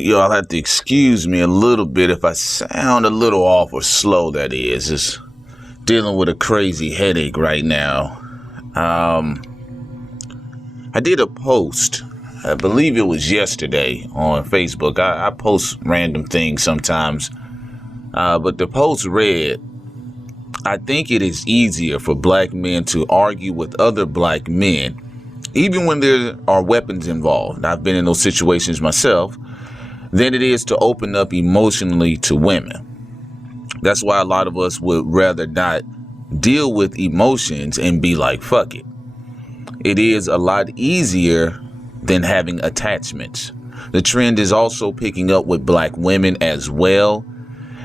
Y'all have to excuse me a little bit if I sound a little off or slow, that is. Just dealing with a crazy headache right now. I did a post, I believe it was yesterday on Facebook. I post random things sometimes. But the post read, I think it is easier for black men to argue with other black men, even when there are weapons involved. I've been in those situations myself. Than it is to open up emotionally to women. That's why a lot of us would rather not deal with emotions and be like, fuck it. It is a lot easier than having attachments. The trend is also picking up with black women as well.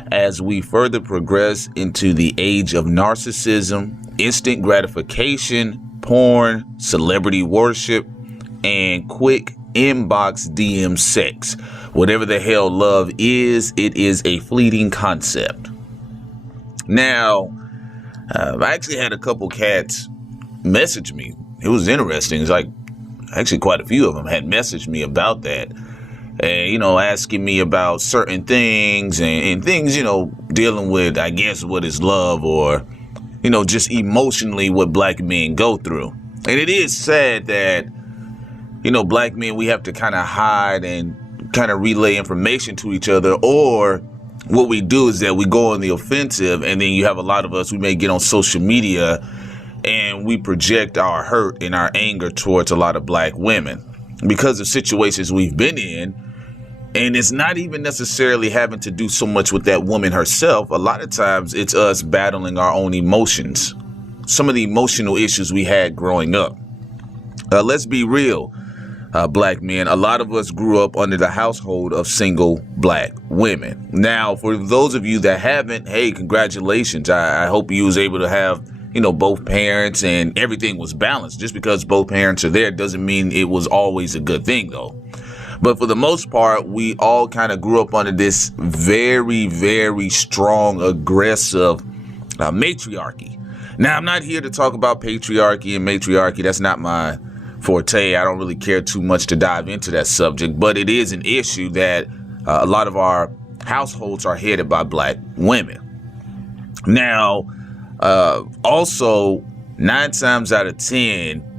As we further progress into the age of narcissism, instant gratification, porn, celebrity worship, and quick inbox DM sex. Whatever the hell love is, it is a fleeting concept. Now, I actually had a couple cats message me. It was interesting. It's like, actually quite a few of them had messaged me about that. And, asking me about certain things and things, dealing with, I guess, what is love or, just emotionally what black men go through. And it is sad that, black men, we have to kind of hide and kind of relay information to each other, or what we do is that we go on the offensive, and then you have a lot of us, we may get on social media and we project our hurt and our anger towards a lot of black women because of situations we've been in. And it's not even necessarily having to do so much with that woman herself. A lot of times it's us battling our own emotions, some of the emotional issues we had growing up. Let's be real. Black men, a lot of us grew up under the household of single black women. Now, for those of you that haven't, hey, congratulations. I hope you was able to have, both parents and everything was balanced. Just because both parents are there doesn't mean it was always a good thing, though. But for the most part, we all kind of grew up under this very, very strong, aggressive matriarchy. Now, I'm not here to talk about patriarchy and matriarchy. That's not my forte. I don't really care too much to dive into that subject, but it is an issue that a lot of our households are headed by black women. Now, also 9 times out of 10,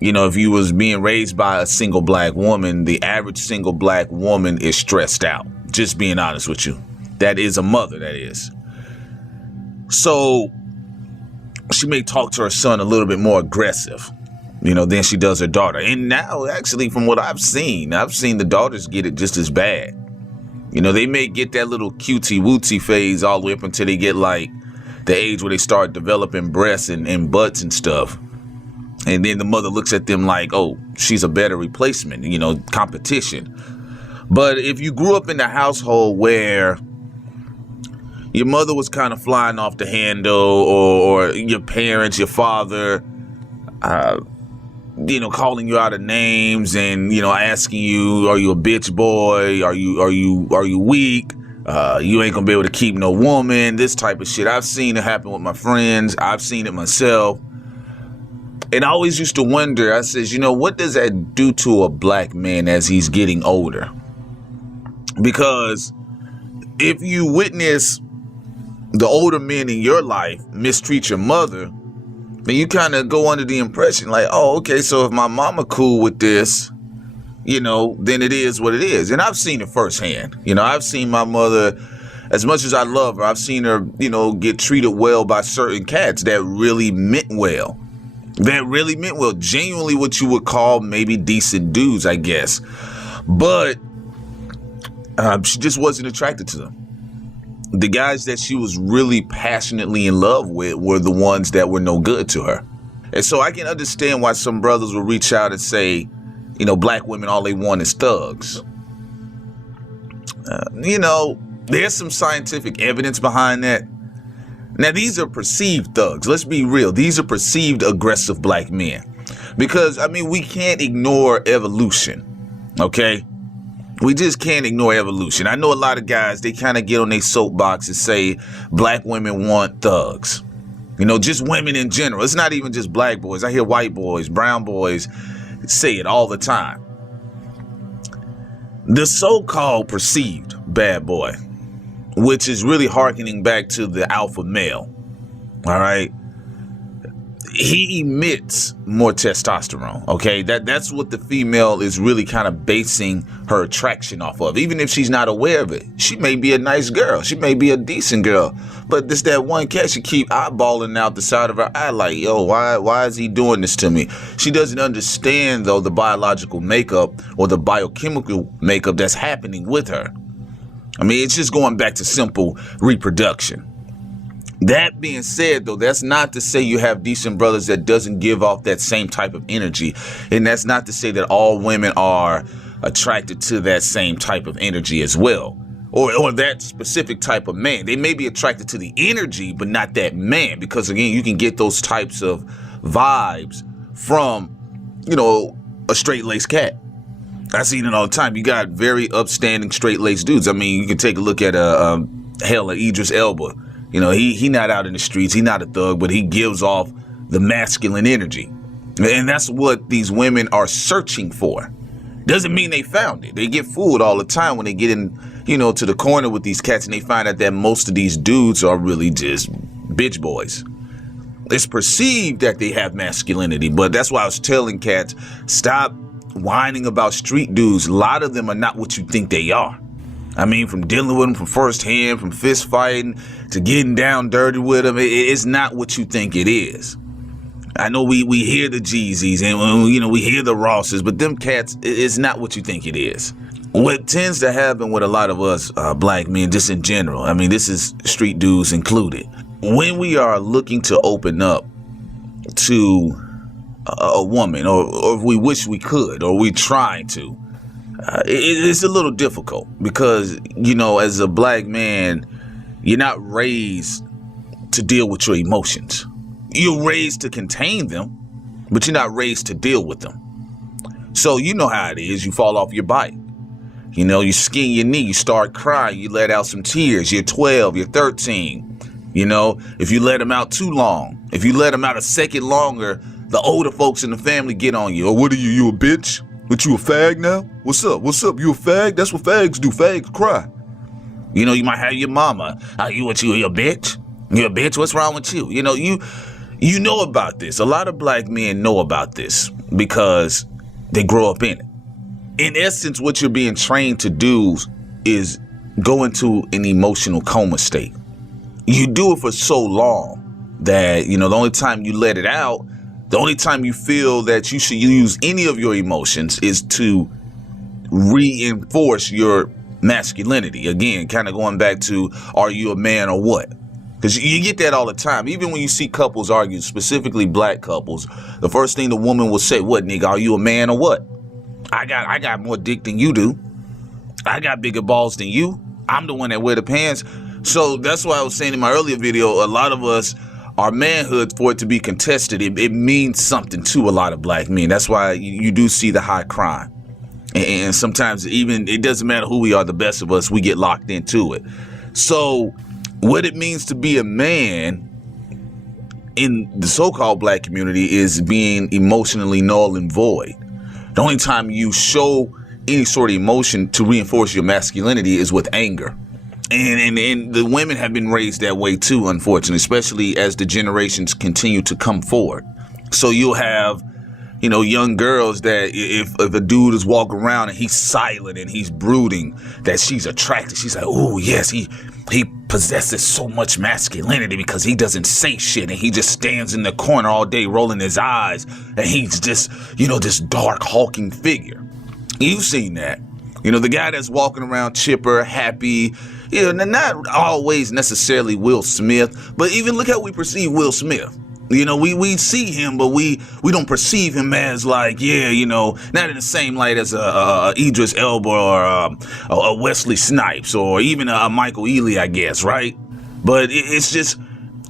if you was being raised by a single black woman, the average single black woman is stressed out. Just being honest with you. That is a mother, that is. So she may talk to her son a little bit more aggressive, than she does her daughter. And now, actually, from what I've seen the daughters get it just as bad. They may get that little cutesy wootsy phase all the way up until they get like the age where they start developing breasts and butts and stuff. And then the mother looks at them like, oh, she's a better replacement, competition. But if you grew up in a household where your mother was kind of flying off the handle, or your parents, your father, calling you out of names and, asking you, are you a bitch boy? Are you weak? You ain't gonna be able to keep no woman, this type of shit. I've seen it happen with my friends. I've seen it myself. And I always used to wonder, I says, what does that do to a black man as he's getting older? Because if you witness the older men in your life mistreat your mother, then you kind of go under the impression like, oh, okay, so if my mama cool with this, then it is what it is. And I've seen it firsthand. I've seen my mother, as much as I love her, I've seen her, get treated well by certain cats that really meant well. Genuinely what you would call maybe decent dudes, I guess. But she just wasn't attracted to them. The guys that she was really passionately in love with were the ones that were no good to her. And so I can understand why some brothers will reach out and say, black women, all they want is thugs. There's some scientific evidence behind that. Now, these are perceived thugs. Let's be real. These are perceived aggressive black men. Because, we can't ignore evolution. Okay? We just can't ignore evolution. I know a lot of guys, they kind of get on their soapbox and say black women want thugs. Just women in general. It's not even just black boys. I hear white boys, brown boys say it all the time. The so-called perceived bad boy, which is really hearkening back to the alpha male, all right? He emits more testosterone, okay? That's what the female is really kind of basing her attraction off of. Even if she's not aware of it, she may be a nice girl. She may be a decent girl. But this that one cat, she keep eyeballing out the side of her eye like, yo, why is he doing this to me? She doesn't understand, though, the biological makeup or the biochemical makeup that's happening with her. I mean, it's just going back to simple reproduction. That being said, though, that's not to say you have decent brothers that doesn't give off that same type of energy. And that's not to say that all women are attracted to that same type of energy as well. Or that specific type of man. They may be attracted to the energy, but not that man. Because, again, you can get those types of vibes from, you know, a straight-laced cat. I see it all the time. You got very upstanding straight-laced dudes. I mean, you can take a look at Idris Elba. You know, he not out in the streets. He not a thug, but he gives off the masculine energy. And that's what these women are searching for. Doesn't mean they found it. They get fooled all the time when they get in, you know, to the corner with these cats and they find out that most of these dudes are really just bitch boys. It's perceived that they have masculinity, but that's why I was telling cats, stop whining about street dudes. A lot of them are not what you think they are. I mean, from dealing with them from firsthand, from fist fighting to getting down dirty with them, it's not what you think it is. I know we hear the Jeezys and, you know, we hear the Rosses, but them cats, it's not what you think it is. What tends to happen with a lot of us black men, just in general, I mean, this is street dudes included. When we are looking to open up to a woman, or if we wish we could, or we try to, it's a little difficult because, you know, as a black man, you're not raised to deal with your emotions. You're raised to contain them, but you're not raised to deal with them. So you know how it is. You fall off your bike. You know, you skin your knee, you start crying, you let out some tears. You're 12, you're 13. You know, if you let them out too long, if you let them out a second longer, the older folks in the family get on you. Oh, what are you? You a bitch? What, you a fag now? What's up? What's up? You a fag? That's what fags do. Fags cry. You know, you might have your mama. You a bitch? You a bitch? What's wrong with you? You know, you know about this. A lot of black men know about this because they grow up in it. In essence, what you're being trained to do is go into an emotional coma state. You do it for so long that, you know, the only time you let it out, the only time you feel that you should use any of your emotions is to reinforce your masculinity. Again, kind of going back to, are you a man or what? Because you get that all the time. Even when you see couples argue, specifically black couples, the first thing the woman will say, what, nigga, are you a man or what? I got more dick than you do. I got bigger balls than you. I'm the one that wear the pants. So that's why I was saying in my earlier video, a lot of us, our manhood, for it to be contested, it means something to a lot of black men. That's why you do see the high crime. And sometimes even, it doesn't matter who we are, the best of us, we get locked into it. So what it means to be a man in the so-called black community is being emotionally null and void. The only time you show any sort of emotion to reinforce your masculinity is with anger. And the women have been raised that way too, unfortunately, especially as the generations continue to come forward. So you'll have, you know, young girls that if a dude is walking around and he's silent and he's brooding, that she's attracted. She's like, oh, yes, he possesses so much masculinity because he doesn't say shit and he just stands in the corner all day rolling his eyes and he's just, you know, this dark hulking figure. You've seen that. You know, the guy that's walking around chipper, happy, you know, not always necessarily Will Smith, but even look how we perceive Will Smith. You know, we see him, but we don't perceive him as like, yeah, you know, not in the same light as a Idris Elba or a Wesley Snipes or even a Michael Ealy, I guess, right? But it's just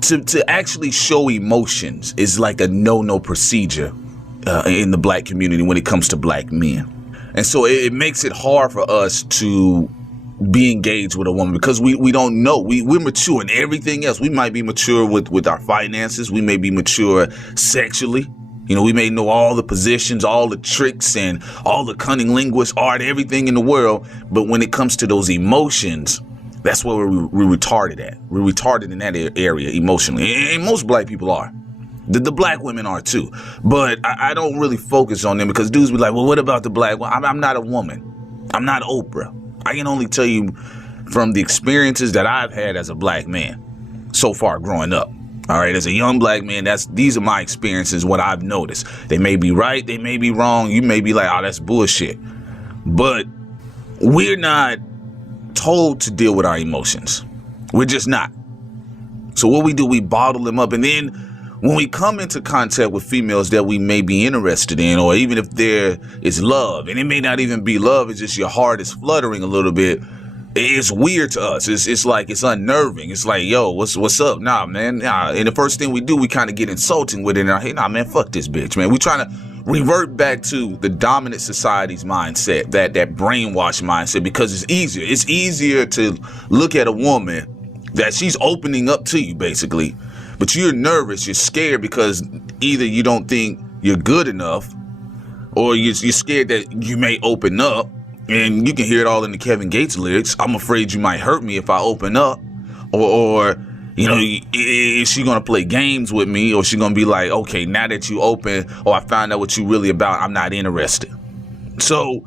to actually show emotions is like a no procedure in the black community when it comes to black men. And so it makes it hard for us to be engaged with a woman because we don't know. We're mature in everything else. We might be mature with our finances. We may be mature sexually. You know, we may know all the positions, all the tricks, and all the cunning linguist art, everything in the world. But when it comes to those emotions, that's where we're retarded at. We're retarded in that area emotionally. And most black people are. The black women are too. But I don't really focus on them because dudes be like, well, what about the black woman? I'm not a woman. I'm not Oprah. I can only tell you from the experiences that I've had as a black man so far growing up. All right, as a young black man, these are my experiences, what I've noticed. They may be right, they may be wrong. You may be like, oh, that's bullshit. But we're not told to deal with our emotions. We're just not. So what we do, we bottle them up. And then when we come into contact with females that we may be interested in, or even if there is love, and it may not even be love, it's just your heart is fluttering a little bit. It's weird to us. It's like, it's unnerving. It's like, yo, what's up? Nah, man. Nah. And the first thing we do, we kind of get insulting with it. And hey, nah, man, fuck this bitch, man. We trying to revert back to the dominant society's mindset, that brainwashed mindset, because it's easier. It's easier to look at a woman that she's opening up to you, basically. But you're nervous. You're scared because either you don't think you're good enough, or you're scared that you may open up. And you can hear it all in the Kevin Gates lyrics. I'm afraid you might hurt me if I open up. Or you know, is she going to play games with me? Or is she going to be like, okay, now that you open, or I found out what you really about, I'm not interested. So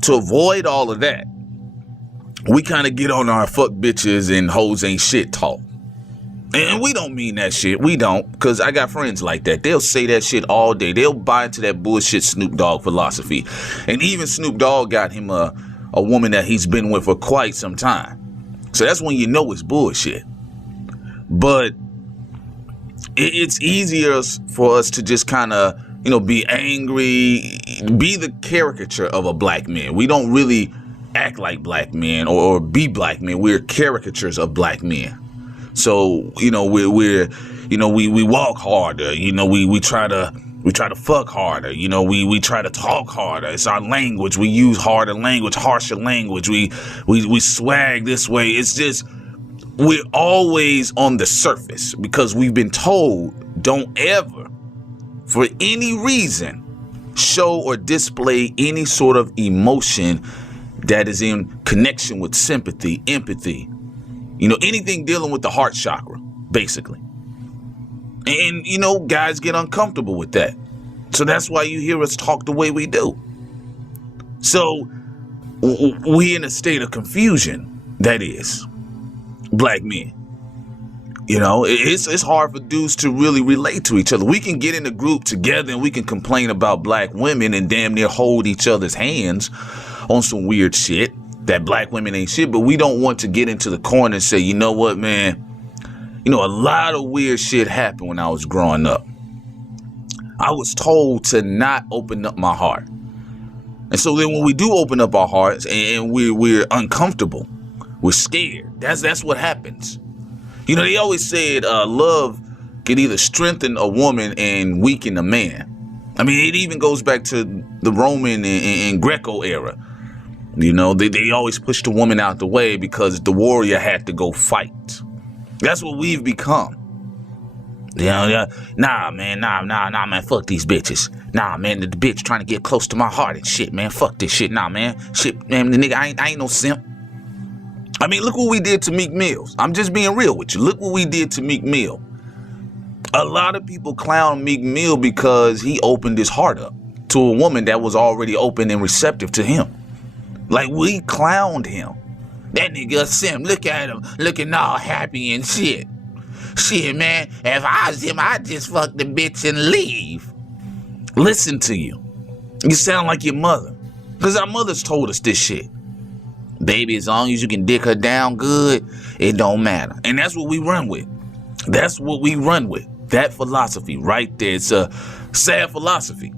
to avoid all of that, we kind of get on our fuck bitches and hoes ain't shit talk. And we don't mean that shit. We don't, because I got friends like that. They'll say that shit all day. They'll buy into that bullshit Snoop Dogg philosophy. And even Snoop Dogg got him a woman that he's been with for quite some time. So that's when you know it's bullshit. But it's easier for us to just kind of, you know, be angry, be the caricature of a black man. We don't really act like black men or be black men. We're caricatures of black men. So, you know, we're you know, we walk harder, you know, we try to fuck harder, you know, we try to talk harder. It's our language. We use harder language, harsher language. We swag this way. It's just, we're always on the surface because we've been told don't ever, for any reason, show or display any sort of emotion that is in connection with sympathy, empathy. You know, anything dealing with the heart chakra, basically. And, you know, guys get uncomfortable with that. So that's why you hear us talk the way we do. So we in a state of confusion, that is, black men. You know, it's hard for dudes to really relate to each other. We can get in a group together and we can complain about black women and damn near hold each other's hands on some weird shit. That black women ain't shit, but we don't want to get into the corner and say, you know what, man, you know, a lot of weird shit happened when I was growing up. I was told to not open up my heart. And so then when we do open up our hearts and we're uncomfortable, we're scared. That's what happens. You know, they always said love can either strengthen a woman and weaken a man. I mean, it even goes back to the Roman and Greco era. You know, they always pushed the woman out the way because the warrior had to go fight. That's what we've become. Yeah, nah, man, fuck these bitches. Nah, man, the bitch trying to get close to my heart and shit, man, fuck this shit. Nah, man, shit, man, the nigga, I ain't no simp. I mean, look what we did to Meek Mills. I'm just being real with you. Look what we did to Meek Mill. A lot of people clown Meek Mill because he opened his heart up to a woman that was already open and receptive to him. Like, we clowned him. That nigga a simp. Look at him, looking all happy and shit. Shit, man, if I was him, I'd just fuck the bitch and leave. Listen to you. You sound like your mother. Because our mothers told us this shit. Baby, as long as you can dick her down good, it don't matter. And that's what we run with. That's what we run with. That philosophy right there. It's a sad philosophy.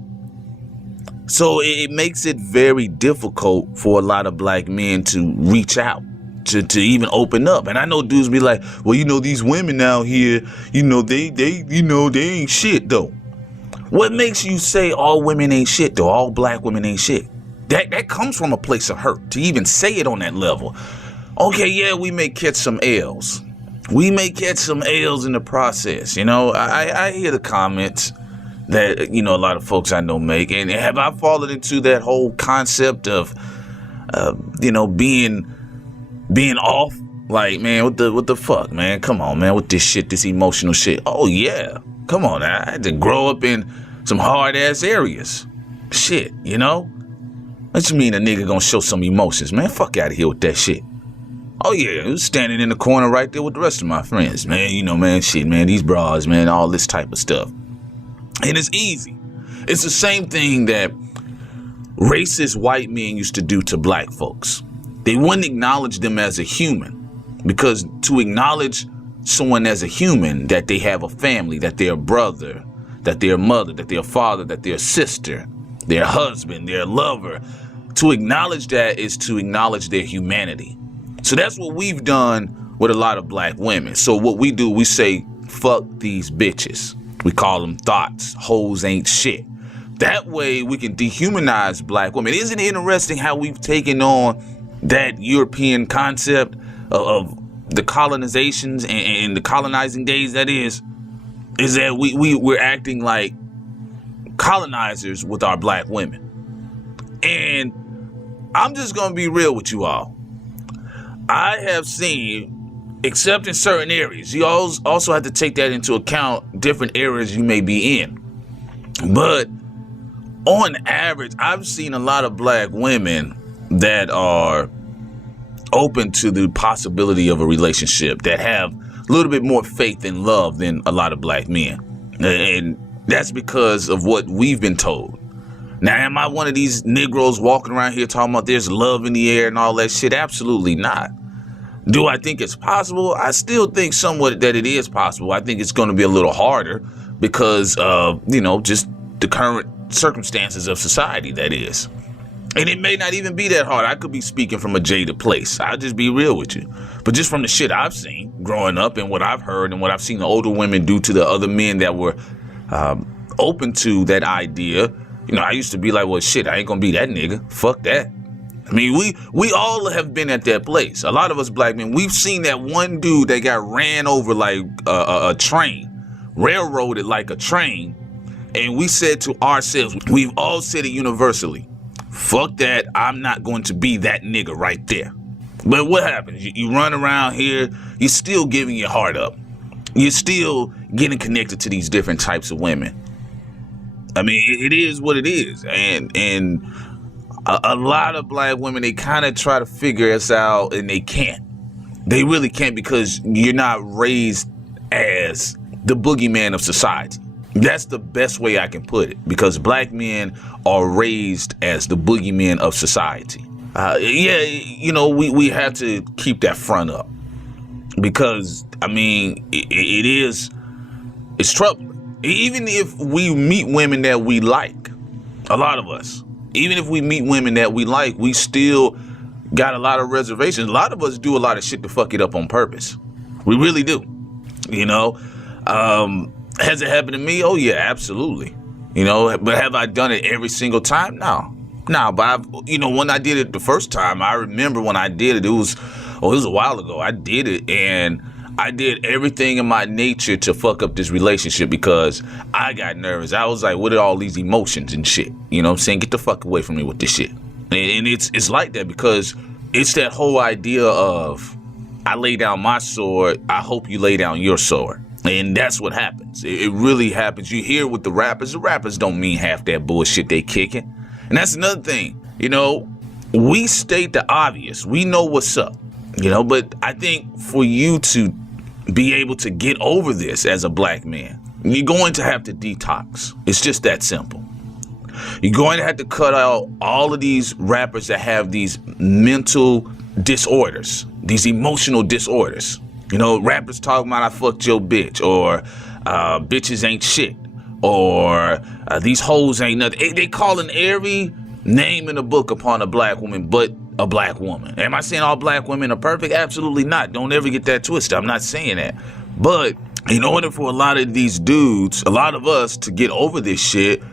So it makes it very difficult for a lot of black men to reach out, to even open up. And I know dudes be like, well, you know, these women out here, you know, they ain't shit though. What makes you say all women ain't shit though? All black women ain't shit? That comes from a place of hurt to even say it on that level. Okay, yeah, we may catch some L's. We may catch some L's in the process. You know, I hear the comments. that, you know, a lot of folks I know make. And have I fallen into that whole concept of, you know, being off? Like, man, what the fuck, man? Come on, man, with this shit, this emotional shit. Oh, yeah. Come on, I had to grow up in some hard-ass areas. Shit, you know? What you mean a nigga gonna show some emotions? Man, fuck out of here with that shit. Oh, yeah, I was standing in the corner right there with the rest of my friends. Man, you know, man, shit, man, these bras, man, all this type of stuff. And it's easy. It's the same thing that racist white men used to do to black folks. They wouldn't acknowledge them as a human. Because to acknowledge someone as a human, that they have a family, that they're a brother, that they're a mother, that they're a father, that they're a sister, their husband, their lover, to acknowledge that is to acknowledge their humanity. So that's what we've done with a lot of black women. So what we do, we say, fuck these bitches. We call them thoughts. Hoes ain't shit. That way we can dehumanize black women. Isn't it interesting how we've taken on that European concept of the colonizations and the colonizing days, that is that we're acting like colonizers with our black women. And I'm just going to be real with you all. I have seen, except in certain areas, you also have to take that into account, different areas you may be in. But on average, I've seen a lot of black women that are open to the possibility of a relationship, that have a little bit more faith and love than a lot of black men. And that's because of what we've been told. Now, am I one of these Negroes walking around here talking about there's love in the air and all that shit? Absolutely not. Do I think it's possible? I still think somewhat that it is possible. I think it's going to be a little harder because of, you know, just the current circumstances of society, that is. And it may not even be that hard. I could be speaking from a jaded place. I'll just be real with you. But just from the shit I've seen growing up and what I've heard and what I've seen the older women do to the other men that were open to that idea, you know, I used to be like, well, shit, I ain't gonna be that nigga. Fuck that. I mean, we all have been at that place. A lot of us black men, we've seen that one dude that got ran over like a train, railroaded like a train. And we said to ourselves, we've all said it universally, fuck that, I'm not going to be that nigga right there. But what happens? You run around here, you're still giving your heart up. You're still getting connected to these different types of women. I mean, it is what it is. And a lot of black women, they kind of try to figure us out and they can't. They really can't, because you're not raised as the boogeyman of society. That's the best way I can put it, because black men are raised as the boogeyman of society. Yeah, you know, we have to keep that front up, because, I mean, it's troubling. Even if we meet women that we like, a lot of us, even if we meet women that we like, we still got a lot of reservations. A lot of us do a lot of shit to fuck it up on purpose. We really do, you know. Has it happened to me? Oh, yeah, absolutely. You know, but have I done it every single time? No, but when I did it the first time, I remember when I did it, it was a while ago. I did it, and I did everything in my nature to fuck up this relationship because I got nervous. I was like, what are all these emotions and shit? You know what I'm saying? Get the fuck away from me with this shit. And it's like that because it's that whole idea of, I lay down my sword, I hope you lay down your sword. And that's what happens. It really happens. You hear with the rappers don't mean half that bullshit they kicking. And that's another thing. You know, we state the obvious. We know what's up. You know, but I think for you to be able to get over this as a black man, you're going to have to detox. It's just that simple. You're going to have to cut out all of these rappers that have these mental disorders, these emotional disorders. You know, rappers talking about I fucked your bitch, or bitches ain't shit, or these hoes ain't nothing. They calling every name in the book upon a black woman but a black woman. Am I saying all black women are perfect? Absolutely not. Don't ever get that twisted. I'm not saying that. But in order for a lot of these dudes, a lot of us to get over this shit,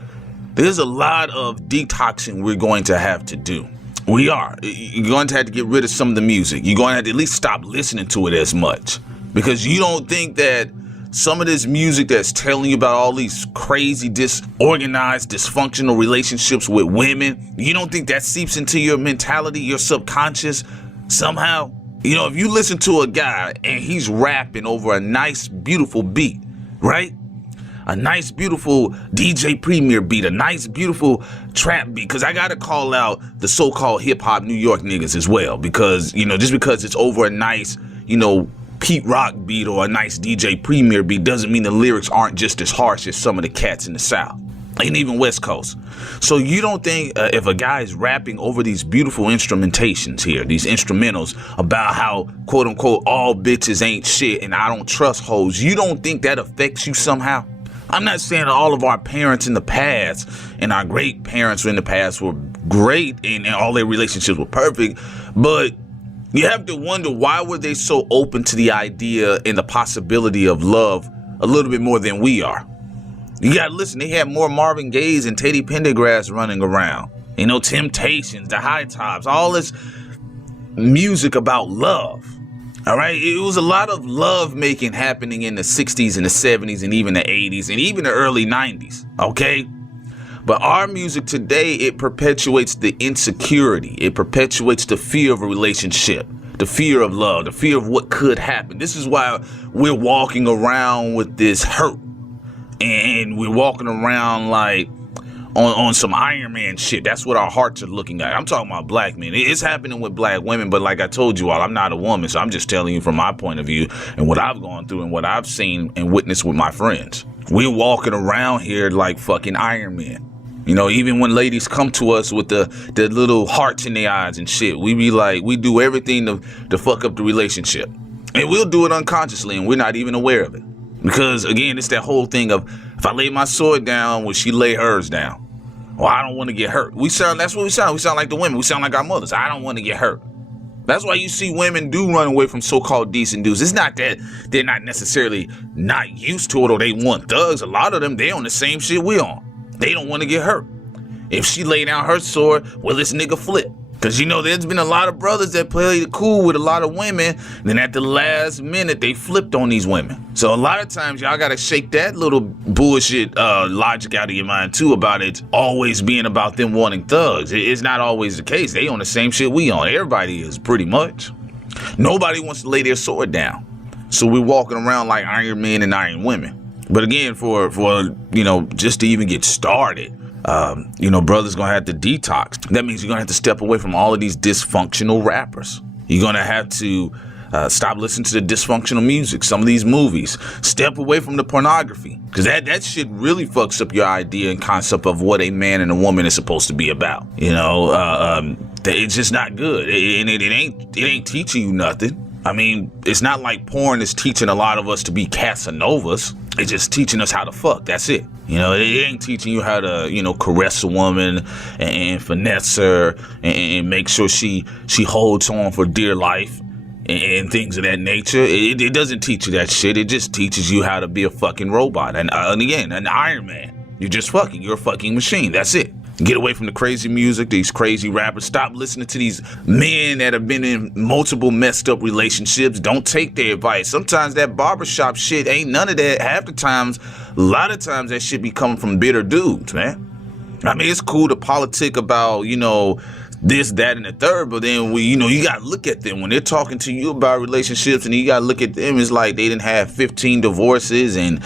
there's a lot of detoxing we're going to have to do. We are. You're going to have to get rid of some of the music. You're going to have to at least stop listening to it as much, because you don't think that some of this music that's telling you about all these crazy, disorganized, dysfunctional relationships with women, you don't think that seeps into your mentality, your subconscious somehow? You know, if you listen to a guy and he's rapping over a nice, beautiful beat, right? A nice, beautiful DJ Premier beat, a nice, beautiful trap beat. Because I got to call out the so-called hip-hop New York niggas as well. Because, you know, just because it's over a nice, you know, Pete Rock beat or a nice DJ Premier beat doesn't mean the lyrics aren't just as harsh as some of the cats in the South. And even West Coast. So you don't think if a guy is rapping over these beautiful instrumentations here, these instrumentals about how, quote unquote, all bitches ain't shit and I don't trust hoes, you don't think that affects you somehow? I'm not saying all of our parents in the past and our great parents in the past were great and all their relationships were perfect, but you have to wonder, why were they so open to the idea and the possibility of love a little bit more than we are? You gotta listen, they had more Marvin Gaye's and Teddy Pendergrass running around. You know, Temptations, the High Tops, all this music about love. All right, it was a lot of love making happening in the 60s and the 70s and even the 80s and even the early 90s, okay? But our music today, it perpetuates the insecurity. It perpetuates the fear of a relationship, the fear of love, the fear of what could happen. This is why we're walking around with this hurt. And we're walking around like on some Iron Man shit. That's what our hearts are looking at. I'm talking about black men. It's happening with black women, but like I told you all, I'm not a woman, so I'm just telling you from my point of view and what I've gone through and what I've seen and witnessed with my friends. We're walking around here like fucking Iron Man. You know, even when ladies come to us with the little hearts in their eyes and shit, we be like, we do everything to fuck up the relationship. And we'll do it unconsciously and we're not even aware of it. Because, again, it's that whole thing of, if I lay my sword down, will she lay hers down? Well, I don't want to get hurt. That's what we sound. We sound like the women. We sound like our mothers. I don't want to get hurt. That's why you see women do run away from so-called decent dudes. It's not that they're not necessarily not used to it or they want thugs. A lot of them, they on the same shit we on. They don't want to get hurt. If she lay down her sword, well, this nigga flip. Because, you know, there's been a lot of brothers that played it cool with a lot of women. Then at the last minute, they flipped on these women. So a lot of times, y'all got to shake that little bullshit logic out of your mind, too, about it always being about them wanting thugs. It's not always the case. They on the same shit we on. Everybody is, pretty much. Nobody wants to lay their sword down. So we're walking around like Iron Men and Iron Women. But again, for you know, just to even get started, you know, brother's gonna have to detox. That means you're gonna have to step away from all of these dysfunctional rappers. You're gonna have to stop listening to the dysfunctional music, some of these movies. Step away from the pornography, because that shit really fucks up your idea and concept of what a man and a woman is supposed to be about. You know, it's just not good, and it ain't teaching you nothing. I mean, it's not like porn is teaching a lot of us to be Casanovas. It's just teaching us how to fuck. That's it. You know, it ain't teaching you how to, you know, caress a woman and finesse her and make sure she holds on for dear life and things of that nature. It doesn't teach you that shit. It just teaches you how to be a fucking robot. And again, an Iron Man. You're just fucking. You're a fucking machine. That's it. Get away from the crazy music, these crazy rappers. Stop listening to these men that have been in multiple messed up relationships. Don't take their advice. Sometimes that barbershop shit ain't none of that. Half the times, a lot of times that shit be coming from bitter dudes, man. I mean, it's cool to politic about, you know, this, that, and the third, but then you know, you got to look at them when they're talking to you about relationships, and you got to look at them. It's like they didn't have 15 divorces and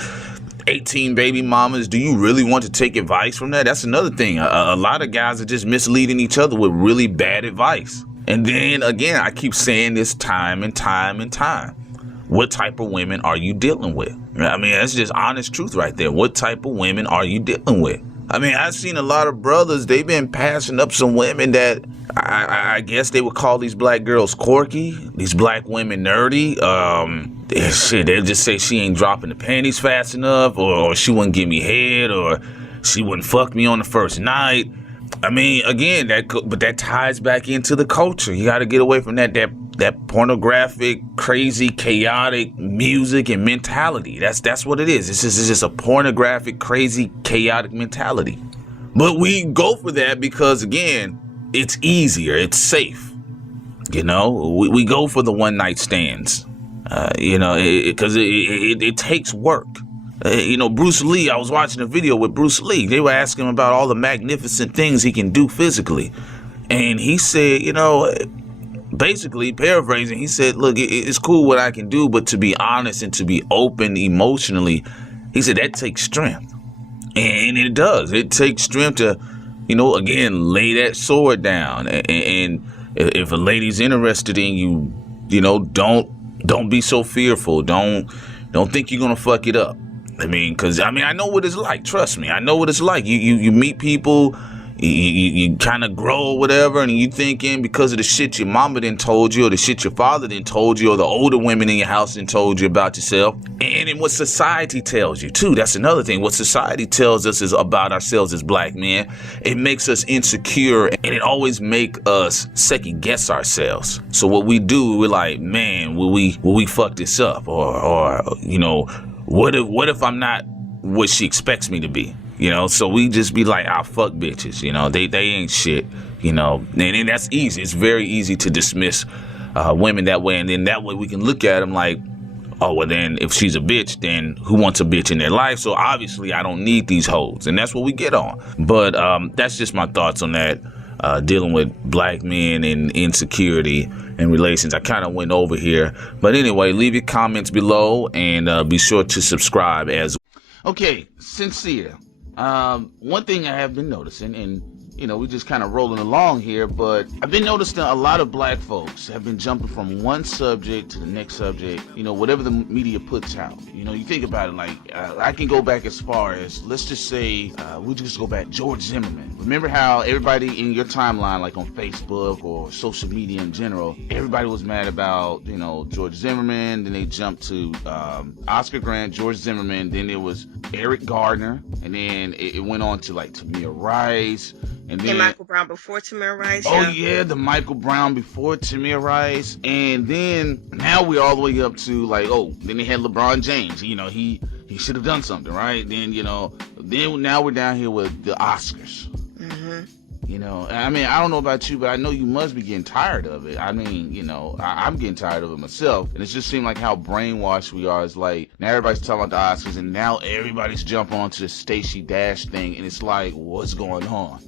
18 baby mamas. Do you really want to take advice from that? That's another thing. A lot of guys are just misleading each other with really bad advice. And then again, I keep saying this time and time and time. What type of women are you dealing with? I mean, that's just honest truth right there. What type of women are you dealing with? I mean, I've seen a lot of brothers, they've been passing up some women that I guess they would call these black girls quirky, these black women nerdy. Shit, they'll just say she ain't dropping the panties fast enough, or she wouldn't give me head, or she wouldn't fuck me on the first night. I mean, again, but that ties back into the culture. You got to get away from that pornographic, crazy, chaotic music and mentality. That's what it is. It's just a pornographic, crazy, chaotic mentality. But we go for that because, again, it's easier. It's safe. You know, we go for the one night stands. Because it takes work. Bruce Lee, I was watching a video with Bruce Lee. They were asking him about all the magnificent things he can do physically. And he said, basically paraphrasing, he said, look, it's cool what I can do, but to be honest and to be open emotionally, he said that takes strength. And it does. It takes strength to, again, lay that sword down. And if a lady's interested in you, don't be so fearful. Don't think you're going to fuck it up. Because I know what it's like. Trust me. I know what it's like. You meet people, you kind of grow or whatever, and you thinking because of the shit your mama done told you, or the shit your father done told you, or the older women in your house done told you about yourself, and in what society tells you too. That's another thing. What society tells us is about ourselves as black men. It makes us insecure, and it always make us second guess ourselves. So what we do, we're like, man, will we fuck this up, or what if I'm not what she expects me to be? So we just be like, fuck bitches, they ain't shit, and that's easy. It's very easy to dismiss women that way. And then that way we can look at them like, oh, well, then if she's a bitch, then who wants a bitch in their life? So obviously I don't need these hoes. And that's what we get on. But that's just my thoughts on that, dealing with black men and insecurity and relations. I kind of went over here. But anyway, leave your comments below and be sure to subscribe as well. Okay, sincere. One thing I have been noticing, and we just kind of rolling along here, but I've been noticing a lot of black folks have been jumping from one subject to the next subject, whatever the media puts out. You think about it, like, I can go back as far as, let's just say, we'll just go back, George Zimmerman. Remember how everybody in your timeline, like on Facebook or social media in general, everybody was mad about, George Zimmerman, then they jumped to Oscar Grant, George Zimmerman, then it was Eric Gardner, and then it went on to like Tamir Rice, and then Michael Brown before Tamir Rice. Oh yeah, the Michael Brown before Tamir Rice. And then now we're all the way up to like, then they had LeBron James. He should have done something, right? Then then now we're down here with the Oscars. Mm-hmm. I don't know about you, but I know you must be getting tired of it. I'm getting tired of it myself. And it just seemed like how brainwashed we are. It's like, now everybody's talking about the Oscars, and now everybody's jumping onto the Stacey Dash thing, and it's like, what's going on?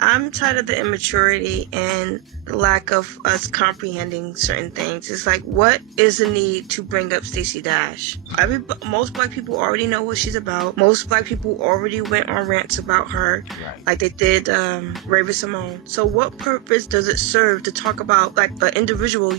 I'm tired of the immaturity and the lack of us comprehending certain things. It's like, what is the need to bring up Stacey Dash? Most black people already know what she's about. Most black people already went on rants about her, right, like they did Raven Simone. So what purpose does it serve to talk about like an individual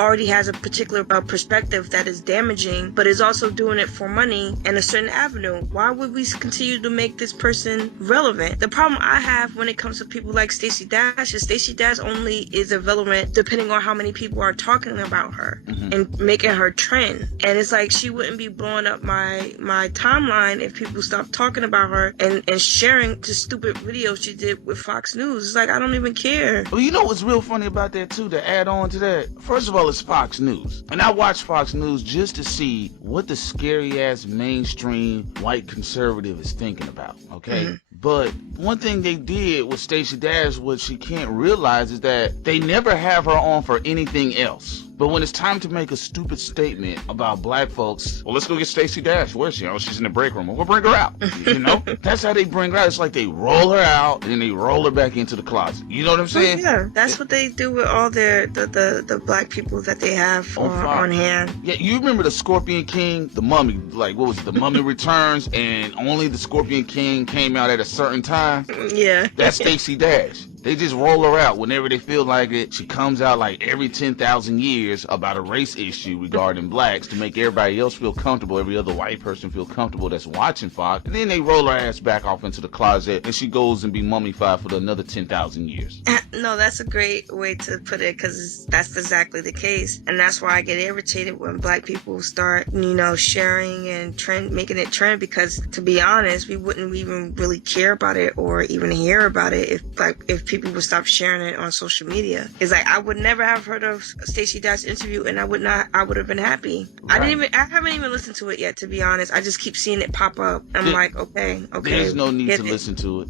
already has a particular perspective that is damaging, but is also doing it for money and a certain avenue? Why would we continue to make this person relevant? The problem I have when it comes to people like Stacey Dash is Stacey Dash only is irrelevant depending on how many people are talking about her, mm-hmm, and making her trend. And it's like, she wouldn't be blowing up my timeline if people stopped talking about her and sharing the stupid videos she did with Fox News. It's like, I don't even care. Well, you know what's real funny about that too, to add on to that? First of all, it's Fox News. And I watch Fox News just to see what the scary ass mainstream white conservative is thinking about, okay? Mm-hmm. But one thing they did with Stacey Dash, what she can't realize is that they never have her on for anything else. But when it's time to make a stupid statement about black folks, well, let's go get Stacey Dash. Where's she? Oh, she's in the break room. Well, we'll bring her out. That's how they bring her out. It's like they roll her out and then they roll her back into the closet. You know what I'm saying? Yeah, that's what they do with all the black people that they have on hand. Yeah, you remember the Scorpion King, the Mummy? Like, what was it? The Mummy Returns, and only the Scorpion King came out at a certain time. Yeah, that's Stacey Dash. They just roll her out whenever they feel like it. She comes out like every 10,000 years about a race issue regarding blacks to make everybody else feel comfortable, every other white person feel comfortable that's watching Fox. And then they roll her ass back off into the closet and she goes and be mummified for another 10,000 years. No, that's a great way to put it, because that's exactly the case. And that's why I get irritated when black people start, sharing and making it trend, because to be honest, we wouldn't even really care about it or even hear about it if people would stop sharing it on social media. It's like, I would never have heard of Stacey Dash's interview, and I would have been happy. Right. I haven't even listened to it yet, to be honest. I just keep seeing it pop up. I'm like, okay. There's no need to listen to it.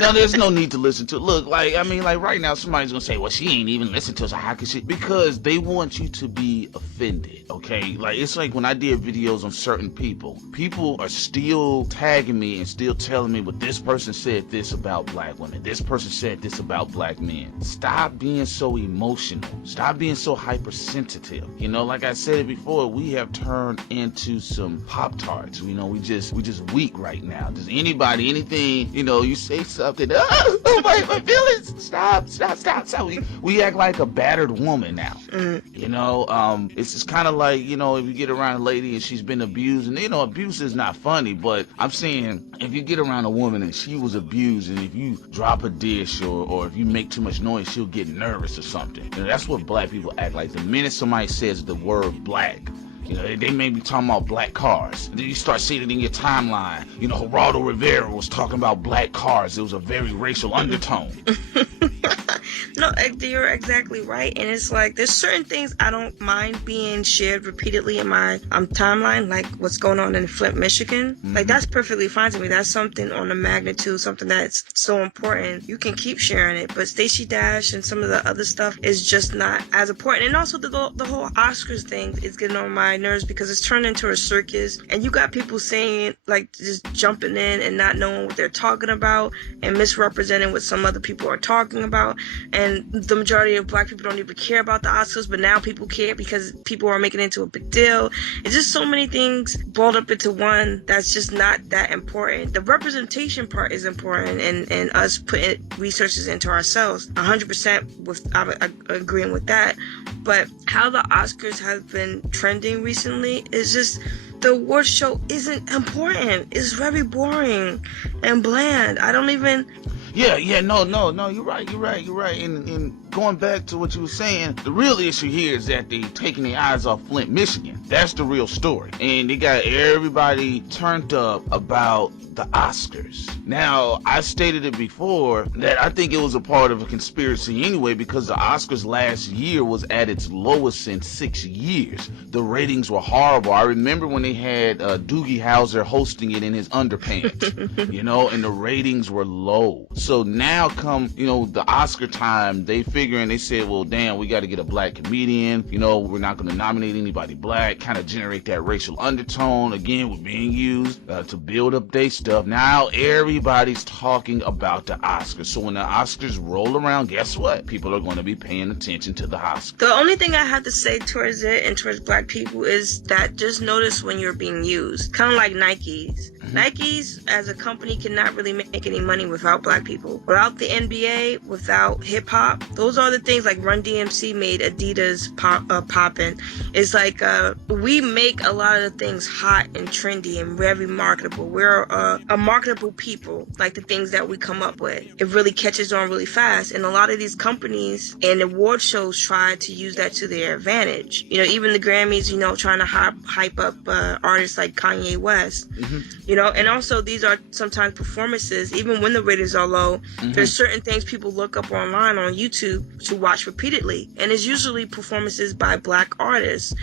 No, there's no need to listen to it. Look, like, I mean, like right now, somebody's gonna say, well, she ain't even listened to us. How could she? Because they want you to be offended, okay? Like, it's like when I did videos on certain people are still tagging me and still telling me, but this person said this about black women. This person said this about black men. Stop being so emotional. Stop being so hypersensitive. You know, like I said it before, we have turned into some Pop-Tarts. You know, we just weak right now. Does anybody, anything, you know, you say something, oh my feelings, stop. We act like a battered woman now. You know, it's just kind of like, you know, if you get around a lady and she's been abused, and you know, abuse is not funny, but I'm saying if you get around a woman and she was abused, and if you drop a dish or if you make too much noise, she'll get nervous or something. You know, that's what black people act like. The minute somebody says the word black, you know, they may be talking about black cars. And then you start seeing it in your timeline. You know, Geraldo Rivera was talking about black cars. It was a very racial undertone. No, you're exactly right. And it's like, there's certain things I don't mind being shared repeatedly in my timeline, like what's going on in Flint, Michigan. Mm-hmm. Like, that's perfectly fine to me. That's something on the magnitude, something that's so important. You can keep sharing it. But Stacey Dash and some of the other stuff is just not as important. And also the whole Oscars thing is getting on my nerves because it's turned into a circus. And you got people saying, like, just jumping in and not knowing what they're talking about and misrepresenting what some other people are talking about. And the majority of black people don't even care about the Oscars, but now people care because people are making it into a big deal. It's just so many things boiled up into one that's just not that important. The representation part is important, and us putting resources into ourselves, 100% I'm agreeing with that. But how the Oscars have been trending recently is just, the award show isn't important. It's very boring and bland. I don't even... Yeah, no, you're right. And going back to what you were saying, the real issue here is that they taking their eyes off Flint, Michigan. That's the real story. And they got everybody turned up about the Oscars. Now, I stated it before that I think it was a part of a conspiracy anyway, because the Oscars last year was at its lowest in 6 years. The ratings were horrible. I remember when they had Doogie Howser hosting it in his underpants, you know, and the ratings were low. So now come, you know, the Oscar time, they said, well, damn, we got to get a black comedian. You know, we're not going to nominate anybody black, kind of generate that racial undertone. Again, we're being used to build up their stuff. Now everybody's talking about the Oscars. So when the Oscars roll around, guess what? People are going to be paying attention to the Oscars. The only thing I have to say towards it and towards black people is that just notice when you're being used. Kind of like Nikes. Nikes as a company cannot really make any money without black people. Without the NBA, without hip hop, those are the things. Like Run DMC made Adidas poppin'. It's like we make a lot of the things hot and trendy and very marketable. We're a marketable people, like the things that we come up with. It really catches on really fast. And a lot of these companies and award shows try to use that to their advantage. You know, even the Grammys, you know, trying to hype up artists like Kanye West. You know, and also these are sometimes performances, even when the ratings are low, there's certain things people look up online on YouTube to watch repeatedly. And it's usually performances by black artists.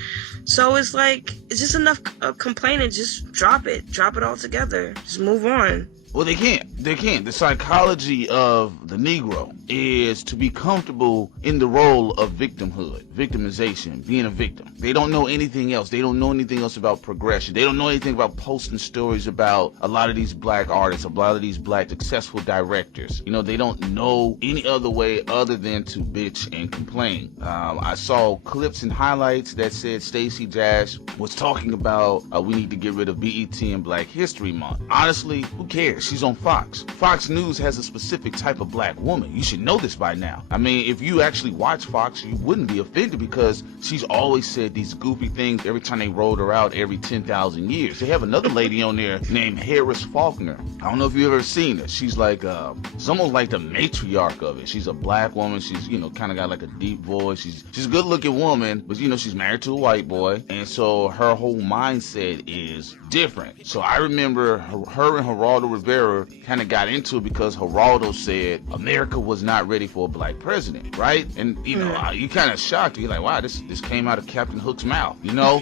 So it's like, it's just enough complaining. Just drop it all together. Just move on. Well, they can't. The psychology of the Negro is to be comfortable in the role of victimhood, victimization, being a victim. They don't know anything else. They don't know anything else about progression. They don't know anything about posting stories about a lot of these black artists, a lot of these black successful directors. You know, they don't know any other way other than to bitch and complain. I saw clips and highlights that said Stacey Dash was talking about we need to get rid of BET and Black History Month. Honestly, who cares? She's on Fox. Fox News has a specific type of black woman. You should know this by now. I mean, if you actually watch Fox, you wouldn't be offended because she's always said these goofy things every time they rolled her out every 10,000 years. They have another lady on there named Harris Faulkner. I don't know if you've ever seen her. She's like, it's almost like the matriarch of it. She's a black woman. She's, you know, kind of got like a deep voice. She's a good looking woman, but you know, she's married to a white boy. And so her whole mindset is different. So I remember her and Geraldo Rivera kind of got into it because Geraldo said America was not ready for a black president, right? And you know, you kind of shocked. You're like, wow, this came out of Captain Hook's mouth, you know?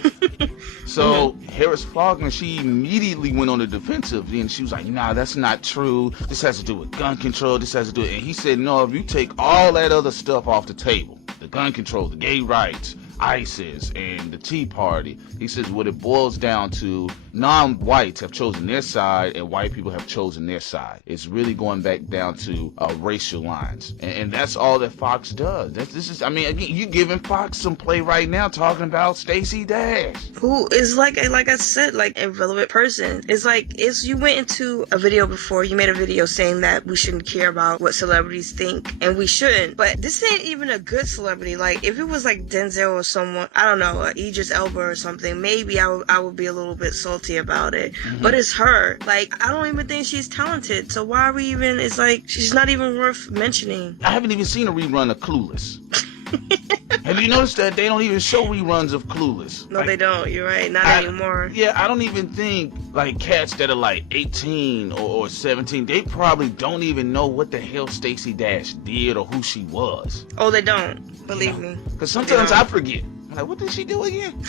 So Harris Faulkner, she immediately went on the defensive, and she was like, nah, that's not true. This has to do with gun control. This has to do with, and he said, no, if you take all that other stuff off the table, the gun control, the gay rights, ISIS, and the Tea Party, he says what it boils down to, non-whites have chosen their side and white people have chosen their side. It's really going back down to racial lines, and that's all that Fox does. Again, you giving Fox some play right now talking about Stacey Dash, who is like I said, like a relevant person. It's you went into a video before, you made a video saying that we shouldn't care about what celebrities think, and we shouldn't, but this ain't even a good celebrity. Like, if it was like Denzel or someone, I don't know, Idris Elba or something, maybe I would be a little bit salty about it. But it's her. Like, I don't even think she's talented, so why are we even, it's like, she's not even worth mentioning. I haven't even seen a rerun of Clueless. Have you noticed that they don't even show reruns of Clueless? No, they don't. You're right. Not anymore. Yeah, I don't even think, like, cats that are like 18 or 17, they probably don't even know what the hell Stacey Dash did or who she was. Oh, they don't. Believe me. Because sometimes I forget. I'm like, what did she do again?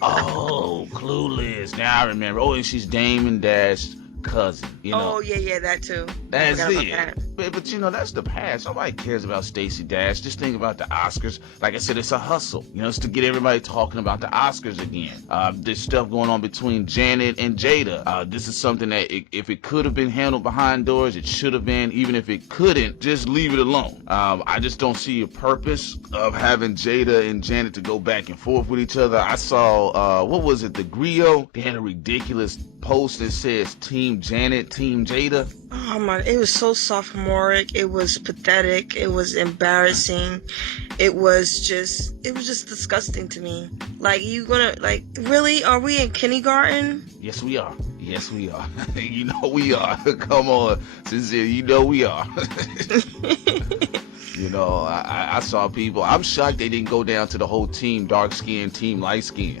Oh, Clueless. Now I remember. Oh, and she's Damon Dash's cousin. Oh, yeah, that too. That's it. But that's the past. Nobody cares about Stacey Dash. Just think about the Oscars. Like I said, it's a hustle. It's to get everybody talking about the Oscars again. There's stuff going on between Janet and Jada. This is something that if it could have been handled behind doors, it should have been. Even if it couldn't, just leave it alone. I just don't see a purpose of having Jada and Janet to go back and forth with each other. I saw, what was it, the Griot? They had a ridiculous post that says Team Janet, Team Jada. Oh my, it was so sophomoric, it was pathetic, it was embarrassing, it was just disgusting to me. Like, really? Are we in kindergarten? Yes, we are. Yes, we are. We are. Come on, sincere, we are. I saw people, I'm shocked they didn't go down to the whole team dark skin, team light skin.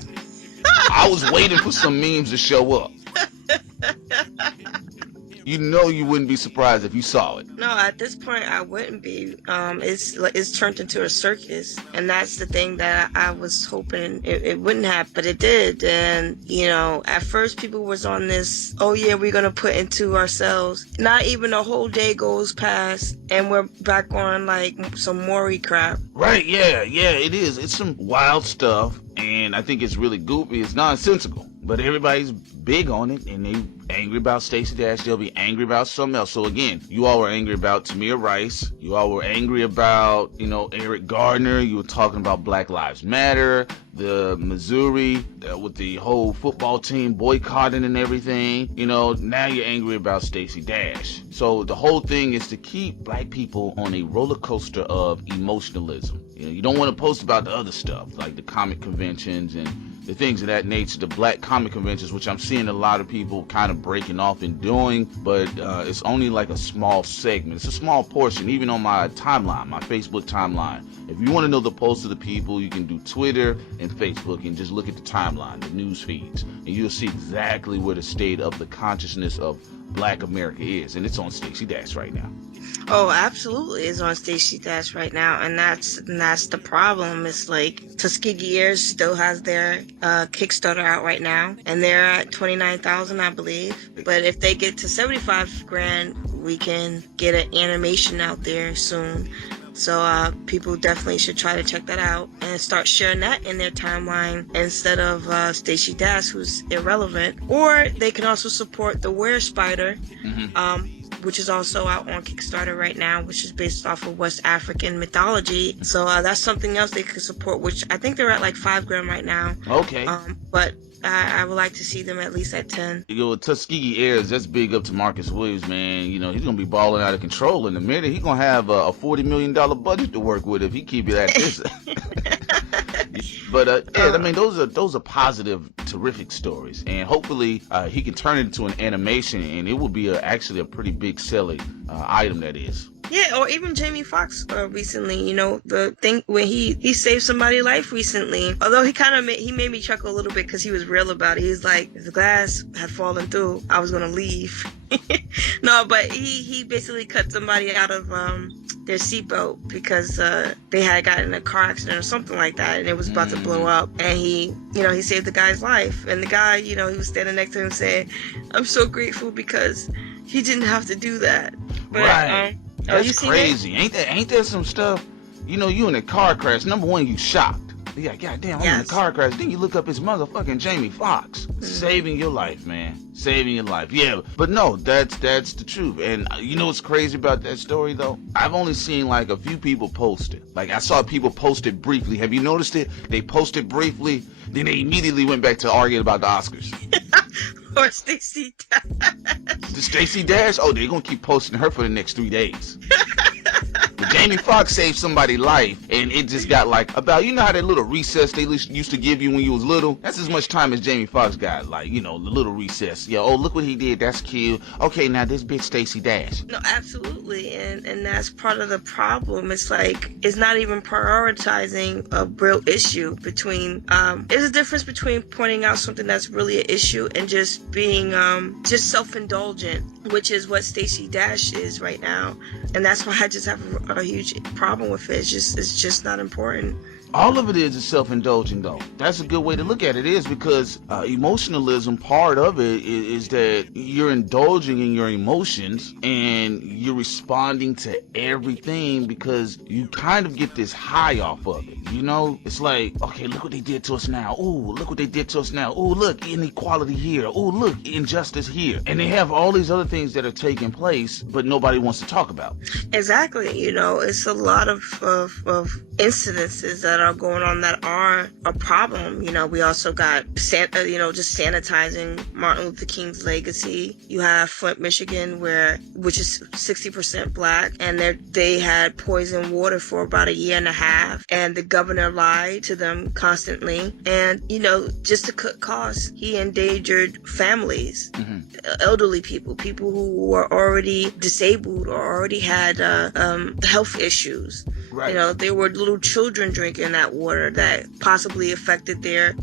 I was waiting for some memes to show up. You wouldn't be surprised if you saw it. No, at this point I wouldn't be. It's turned into a circus, and that's the thing that I was hoping it wouldn't happen, but it did. And at first people was on this, oh yeah, we're gonna put into ourselves. Not even a whole day goes past, and we're back on like some Maury crap. Right? Yeah, it is. It's some wild stuff, and I think it's really goofy. It's nonsensical. But everybody's big on it, and they angry about Stacey Dash. They'll be angry about something else. So again, you all were angry about Tamir Rice. You all were angry about, Eric Gardner. You were talking about Black Lives Matter, the Missouri, with the whole football team boycotting and everything. Now you're angry about Stacey Dash. So the whole thing is to keep black people on a roller coaster of emotionalism. You don't want to post about the other stuff, like the comic conventions and the things of that nature, the black comic conventions, which I'm seeing a lot of people kind of breaking off and doing, but it's only like a small segment. It's a small portion, even on my timeline, my Facebook timeline. If you want to know the pulse of the people, you can do Twitter and Facebook and just look at the timeline, the news feeds, and you'll see exactly where the state of the consciousness of Black America is, and it's on Stacey Dash right now. Oh, absolutely, it's on Stacey Dash right now, and that's the problem. It's like Tuskegee Airs still has their Kickstarter out right now, and they're at 29,000, I believe. But if they get to 75 grand, we can get an animation out there soon. So people definitely should try to check that out and start sharing that in their timeline instead of Stacey Dash, who's irrelevant. Or they can also support the Were Spider, which is also out on Kickstarter right now, which is based off of West African mythology. So that's something else they could support, which I think they're at like 5 grand right now. Okay. But I would like to see them at least at 10. Tuskegee Airs, that's big up to Marcus Williams, man. He's going to be balling out of control in a minute. He's going to have a $40 million budget to work with if he keep it at this. But those are positive, terrific stories, and hopefully he can turn it into an animation, and it will be actually a pretty big selling item, that is. Yeah, or even Jamie Foxx recently, you know, the thing when he saved somebody's life recently. Although he made me chuckle a little bit because he was real about it. He's like, if the glass had fallen through, I was gonna leave. No, but he basically cut somebody out of their seatbelt because they had gotten in a car accident or something like that, and it was about to blow up. And he saved the guy's life. And the guy, he was standing next to him saying, "I'm so grateful because he didn't have to do that." But, right. That's crazy. It? Ain't there some stuff? You in a car crash. Number one, you shocked. Yeah, goddamn, I'm in a car crash. Then you look up his motherfucking Jamie Foxx. Saving your life, man. Saving your life. Yeah, but no, that's the truth. And you know what's crazy about that story, though? I've only seen like a few people post it. Like, I saw people post it briefly. Have you noticed it? They posted briefly, then they immediately went back to arguing about the Oscars. Or Stacey Dash. The Stacey Dash? Oh, they're going to keep posting her for the next 3 days. But Jamie Foxx saved somebody's life, and it just got like about, you know how that little recess they used to give you when you was little? That's as much time as Jamie Foxx got, like, the little recess. Yeah, oh, look what he did, that's cute. Okay, now this bitch Stacey Dash. No, absolutely, and that's part of the problem. It's like, it's not even prioritizing a real issue between, there's a difference between pointing out something that's really an issue and just being, just self-indulgent, which is what Stacey Dash is right now. And that's why I just have a huge problem with it. It's just not important. All of it is self-indulgent, though. That's a good way to look at it, is because emotionalism, part of it is that you're indulging in your emotions and you're responding to everything because you kind of get this high off of it. It's like, okay, look what they did to us now. Ooh, look what they did to us now. Ooh, look, inequality here. Ooh, look, injustice here. And they have all these other things that are taking place, but nobody wants to talk about. Exactly. It's a lot of incidences that are going on that are a problem. We also got, just sanitizing Martin Luther King's legacy. You have Flint, Michigan, which is 60% black, and they had poisoned water for about a year and a half, and the governor lied to them constantly. And, just to cut costs, he endangered families, elderly people who were already disabled or already had health issues. Right. There were little children drinking that water that possibly affected their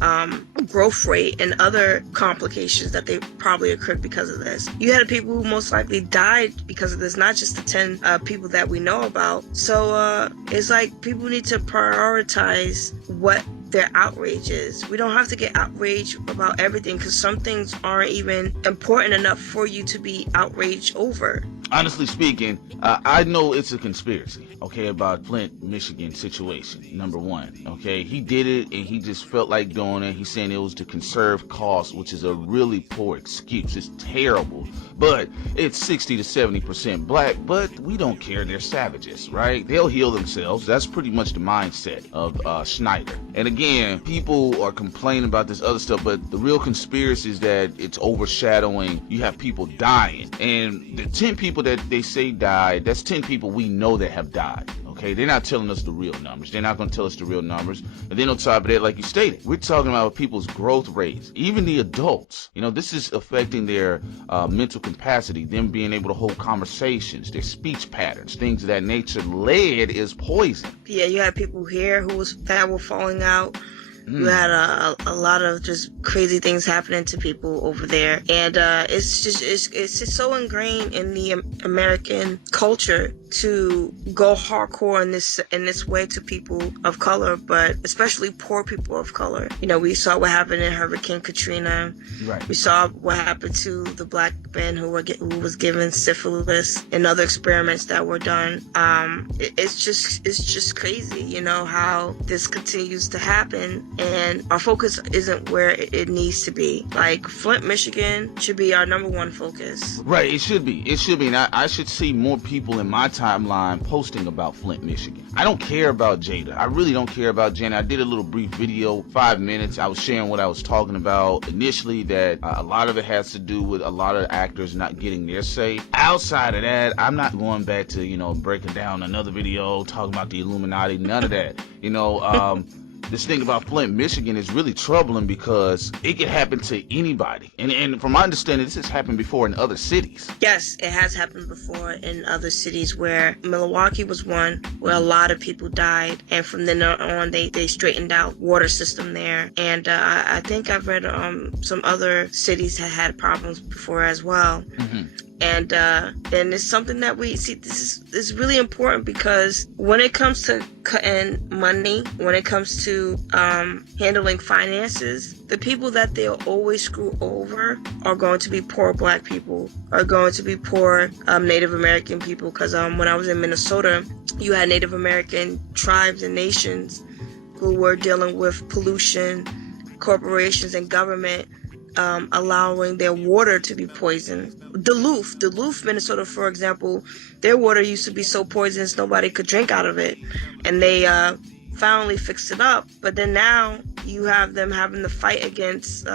growth rate and other complications that they probably occurred because of this. You had people who most likely died because of this, not just the 10 people that we know about. So it's like people need to prioritize what their outrage is. We don't have to get outraged about everything because some things aren't even important enough for you to be outraged over. Honestly speaking, I know it's a conspiracy, okay, about Flint, Michigan situation, number one, okay? He did it and he just felt like doing it. He's saying it was to conserve costs, which is a really poor excuse. It's terrible, but it's 60 to 70% black, but we don't care. They're savages, right? They'll heal themselves. That's pretty much the mindset of Schneider. And again, people are complaining about this other stuff, but the real conspiracy is that it's overshadowing. You have people dying, and the 10 people that they say died, that's 10 people we know that have died. Okay, they're not telling us the real numbers. They're not going to tell us the real numbers. And then on top of that, like you stated, we're talking about people's growth rates, even the adults. This is affecting their mental capacity, them being able to hold conversations, their speech patterns, things of that nature. Lead is poison. Yeah, you had people here that were falling out. You had a lot of just crazy things happening to people over there, and it's just so ingrained in the American culture to go hardcore in this way to people of color, but especially poor people of color. We saw what happened in Hurricane Katrina. Right. We saw what happened to the black man who was given syphilis and other experiments that were done. It's just crazy, how this continues to happen. And our focus isn't where it needs to be. Like, Flint, Michigan should be our number one focus. Right, it should be. And I should see more people in my timeline posting about Flint, Michigan. I don't care about Jada. I really don't care about Jada. I did a little brief video, 5 minutes. I was sharing what I was talking about initially, that a lot of it has to do with a lot of actors not getting their say. Outside of that, I'm not going back to, breaking down another video, talking about the Illuminati, none of that. this thing about Flint, Michigan is really troubling because it could happen to anybody. And from my understanding, this has happened before in other cities. Yes, it has happened before in other cities where Milwaukee was one where a lot of people died. And from then on, they straightened out water system there. And I think I've read some other cities had problems before as well. And it's something that we see. This is really important because when it comes to cutting money, when it comes to handling finances, the people that they'll always screw over are going to be poor Black people, are going to be poor Native American people. Because when I was in Minnesota, you had Native American tribes and nations who were dealing with pollution, corporations, and government allowing their water to be poisoned. Duluth, Minnesota, for example, their water used to be so poisonous nobody could drink out of it, and they finally fixed it up. But then now you have them having to fight against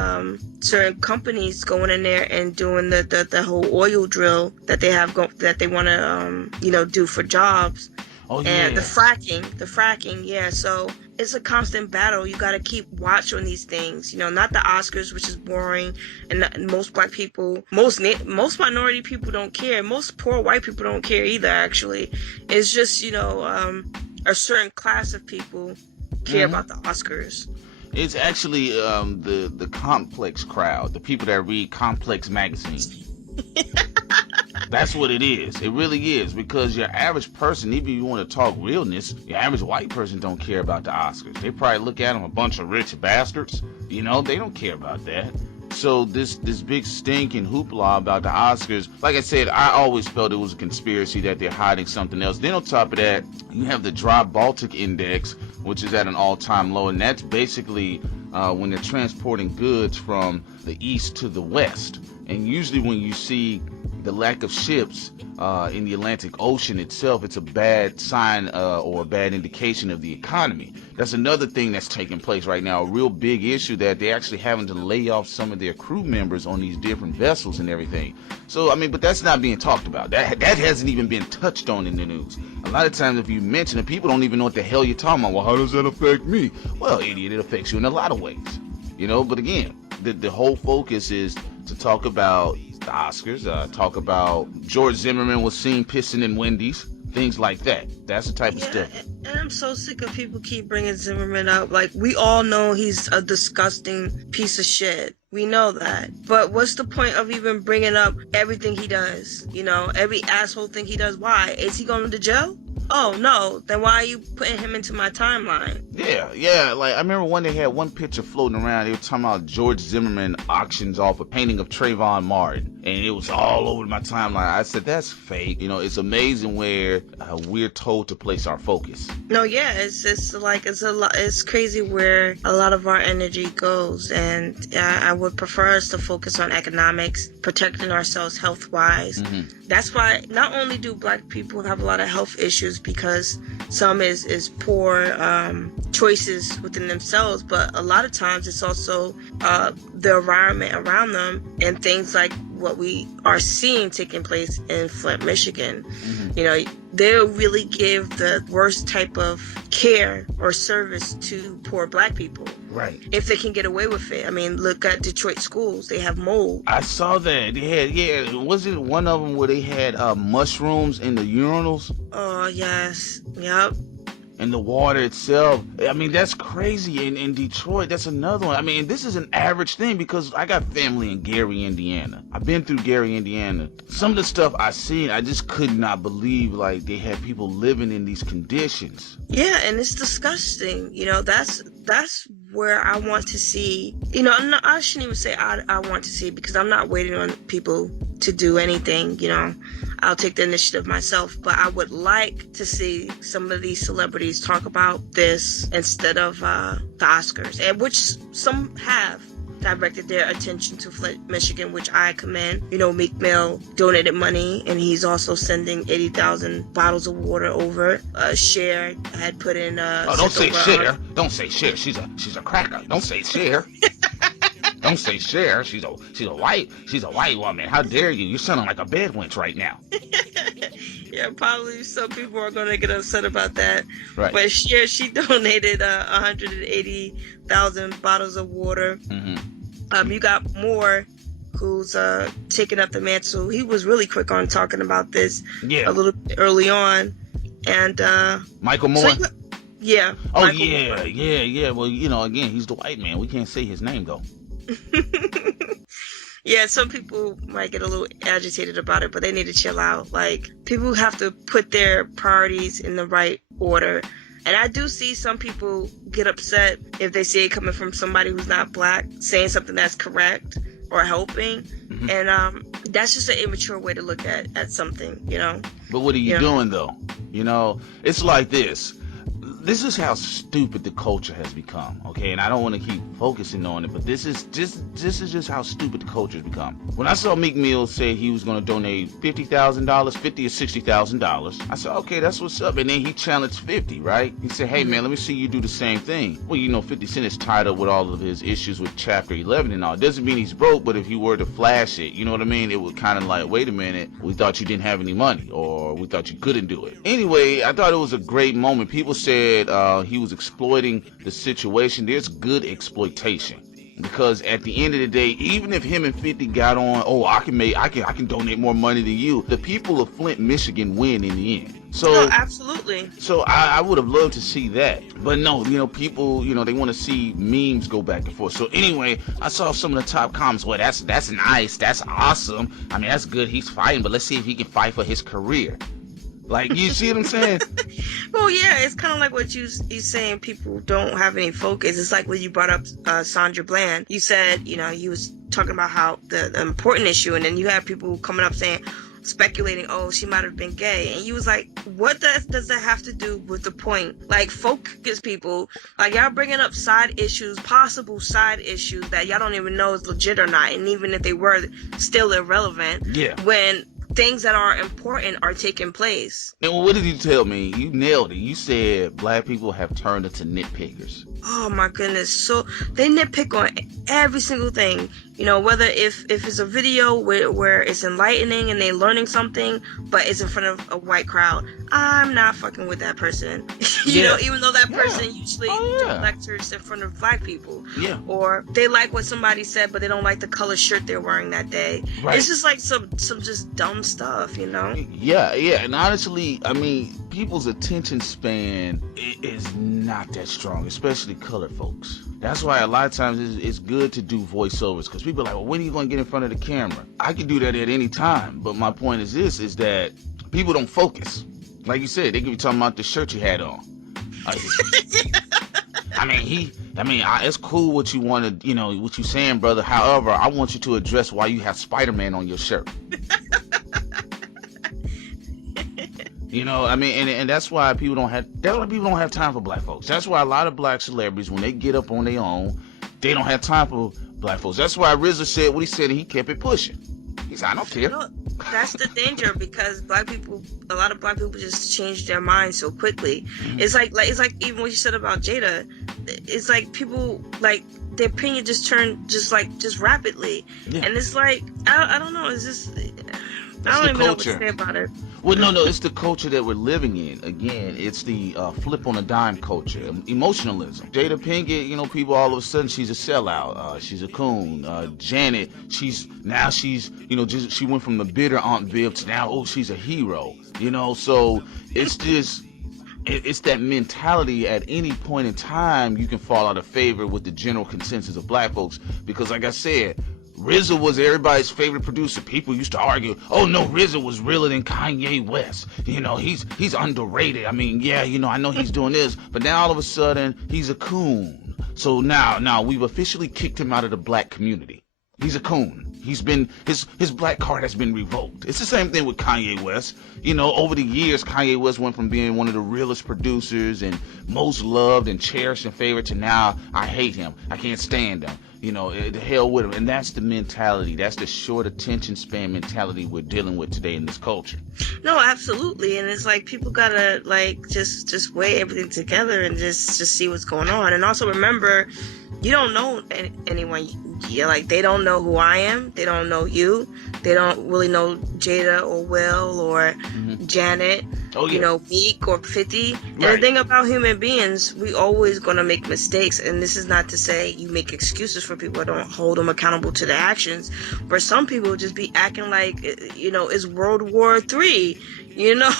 certain companies going in there and doing the whole oil drill that they have that they want to do for jobs. Oh, yeah. And the fracking, yeah. So it's a constant battle. You got to keep watch on these things. Not the Oscars, which is boring, and most Black people, most minority people don't care. Most poor white people don't care either. Actually, it's just a certain class of people care about the Oscars. It's actually the complex crowd, the people that read complex magazines. That's what it is. It really is. Because your average person, even if you want to talk realness, your average white person don't care about the Oscars. They probably look at them a bunch of rich bastards. They don't care about that. So this big stink and hoopla about the Oscars, like I said, I always felt it was a conspiracy that they're hiding something else. Then on top of that, you have the Dry Baltic Index, which is at an all-time low, and that's basically when they're transporting goods from the east to the west. And usually when you see the lack of ships in the Atlantic Ocean itself, it's a bad sign or a bad indication of the economy. That's another thing that's taking place right now, a real big issue that they're actually having to lay off some of their crew members on these different vessels and everything. So, but that's not being talked about. That hasn't even been touched on in the news. A lot of times if you mention it, people don't even know what the hell you're talking about. Well, how does that affect me? Well, idiot, it affects you in a lot of ways. But again, the whole focus is to talk about the Oscars, talk about George Zimmerman was seen pissing in Wendy's, things like that. That's the type of stuff. And I'm so sick of people keep bringing Zimmerman up. Like, we all know he's a disgusting piece of shit. We know that. But what's the point of even bringing up everything he does? Every asshole thing he does. Why? Is he going to jail? Oh, no. Then why are you putting him into my timeline? Yeah. Like, I remember when they had one picture floating around. They were talking about George Zimmerman auctions off a painting of Trayvon Martin. And it was all over my timeline. I said, that's fake. It's amazing where we're told to place our focus. No, yeah. It's crazy where a lot of our energy goes. And I would prefer us to focus on economics, protecting ourselves health-wise. That's why not only do Black people have a lot of health issues because some is poor choices within themselves, but a lot of times it's also the environment around them and things like what we are seeing taking place in Flint, Michigan. They'll really give the worst type of care or service to poor Black people. Right. If they can get away with it. Look at Detroit schools. They have mold. I saw that. They had, wasn't one of them where they had mushrooms in the urinals? Oh, yes. Yep. And the water itself. That's crazy. In Detroit, that's another one. This is an average thing because I got family in Gary, Indiana. I've been through Gary, Indiana. Some of the stuff I seen, I just could not believe, like, they had people living in these conditions. Yeah, and it's disgusting. That's where I want to see, I shouldn't even say I want to see because I'm not waiting on people to do anything, I'll take the initiative myself, but I would like to see some of these celebrities talk about this instead of the Oscars, and which some have directed their attention to Flint, Michigan, which I commend. Meek Mill donated money, and he's also sending 80,000 bottles of water over. Cher had put in. Don't say Cher. Don't say Cher. She's a cracker. Don't say Cher. Don't say Cher. She's a white woman. How dare you? You're sounding like a bed wench right now. Yeah, probably some people are gonna get upset about that. Right. But she donated 180,000 bottles of water. You got Moore, who's taking up the mantle. He was really quick on talking about this Yeah. a little bit early on, and Michael Moore. Yeah. Oh Michael yeah, Moore. yeah. Well, again, he's the white man. We can't say his name though. Yeah, some people might get a little agitated about it, but they need to chill out. Like, people have to put their priorities in the right order. And I do see some people get upset if they see it coming from somebody who's not black, saying something that's correct or helping. And that's just an immature way to look at something, But what are you doing though? It's like this. This is how stupid the culture has become, okay? And I don't want to keep focusing on it, but this is just how stupid the culture has become. When I saw Meek Mill say he was going to donate $50,000, $50,000 or $60,000, I said, okay, that's what's up. And then he challenged 50, right? He said, hey man, let me see you do the same thing. Well, 50 Cent is tied up with all of his issues with Chapter 11 and all. It doesn't mean he's broke, but if he were to flash it, you know what I mean? It would kind of like, wait a minute, we thought you didn't have any money, or we thought you couldn't do it. Anyway, I thought it was a great moment. People said he was exploiting the situation. There's good exploitation, because at the end of the day, even if him and 50 got on, I can donate more money than you, the people of Flint, Michigan win in the end. So absolutely. So I would have loved to see that, but no, people, they want to see memes go back and forth. So anyway, I saw some of the top comments. Well, that's nice, that's awesome. I mean, that's good. He's fighting, but let's see if he can fight for his career. Like, you see what I'm saying? Well, yeah, it's kind of like what you saying. People don't have any focus. It's like when you brought up Sandra Bland. You said, you was talking about how the important issue, and then you have people coming up saying, speculating, she might have been gay, and you was like, what does that have to do with the point? Like, focus, people. Like, y'all bringing up side issues, possible side issues that y'all don't even know is legit or not, and even if they were, still irrelevant. Yeah. When things that are important are taking place. And what did you tell me? You nailed it. You said black people have turned into nitpickers. Oh my goodness. So they nitpick on every single thing. Whether if it's a video where it's enlightening and they learning something, but it's in front of a white crowd, I'm not fucking with that person. Even though that person usually lectures in front of black people. Yeah. Or they like what somebody said, but they don't like the color shirt they're wearing that day. Right. It's just like some just dumb stuff, Yeah. And honestly, I mean, people's attention span is not that strong, especially colored folks. That's why a lot of times it's good to do voiceovers, because people are like, well, when are you going to get in front of the camera? I can do that at any time, but my point is is that people don't focus. Like you said, they could be talking about the shirt you had on. It's cool what you want to, what you saying, brother. However, I want you to address why you have Spider-Man on your shirt. And that's why people don't have time for black folks. That's why a lot of black celebrities, when they get up on their own, they don't have time for black folks. That's why RZA said what he said, and he kept it pushing. He said, I don't care. That's the danger, because a lot of black people just change their minds so quickly. Mm-hmm. It's like even what you said about Jada. It's like people, like, their opinion just turned just rapidly. Yeah. And it's like, I don't know, it's just, I don't even know what to say about it. Well, no, it's the culture that we're living in. Again, it's the flip on a dime culture, emotionalism. Jada Pinkett, people all of a sudden, she's a sellout. She's a coon. Janet, she went from the bitter Aunt Viv to now, she's a hero. So it's just, it's that mentality. At any point in time, you can fall out of favor with the general consensus of black folks, because like I said, RZA was everybody's favorite producer. People used to argue, oh no, RZA was realer than Kanye West. He's underrated. I mean, yeah, I know he's doing this, but now all of a sudden he's a coon. So now we've officially kicked him out of the black community. He's a coon. He's been, his black card has been revoked. It's the same thing with Kanye West. Over the years, Kanye West went from being one of the realest producers and most loved and cherished and favored to now, I hate him. I can't stand him. The hell with them. And that's the mentality. That's the short attention span mentality we're dealing with today in this culture. No, absolutely. And it's like people gotta like just weigh everything together and just see what's going on. And also remember, you don't know anyone. Like they don't know who I am. They don't know you. They don't really know Jada or Will or Janet. Oh, yeah. Meek or 50. Right. And the thing about human beings, we always gonna make mistakes. And this is not to say you make excuses for people. Don't hold them accountable to their actions. But some people just be acting like it's World War III. Yeah.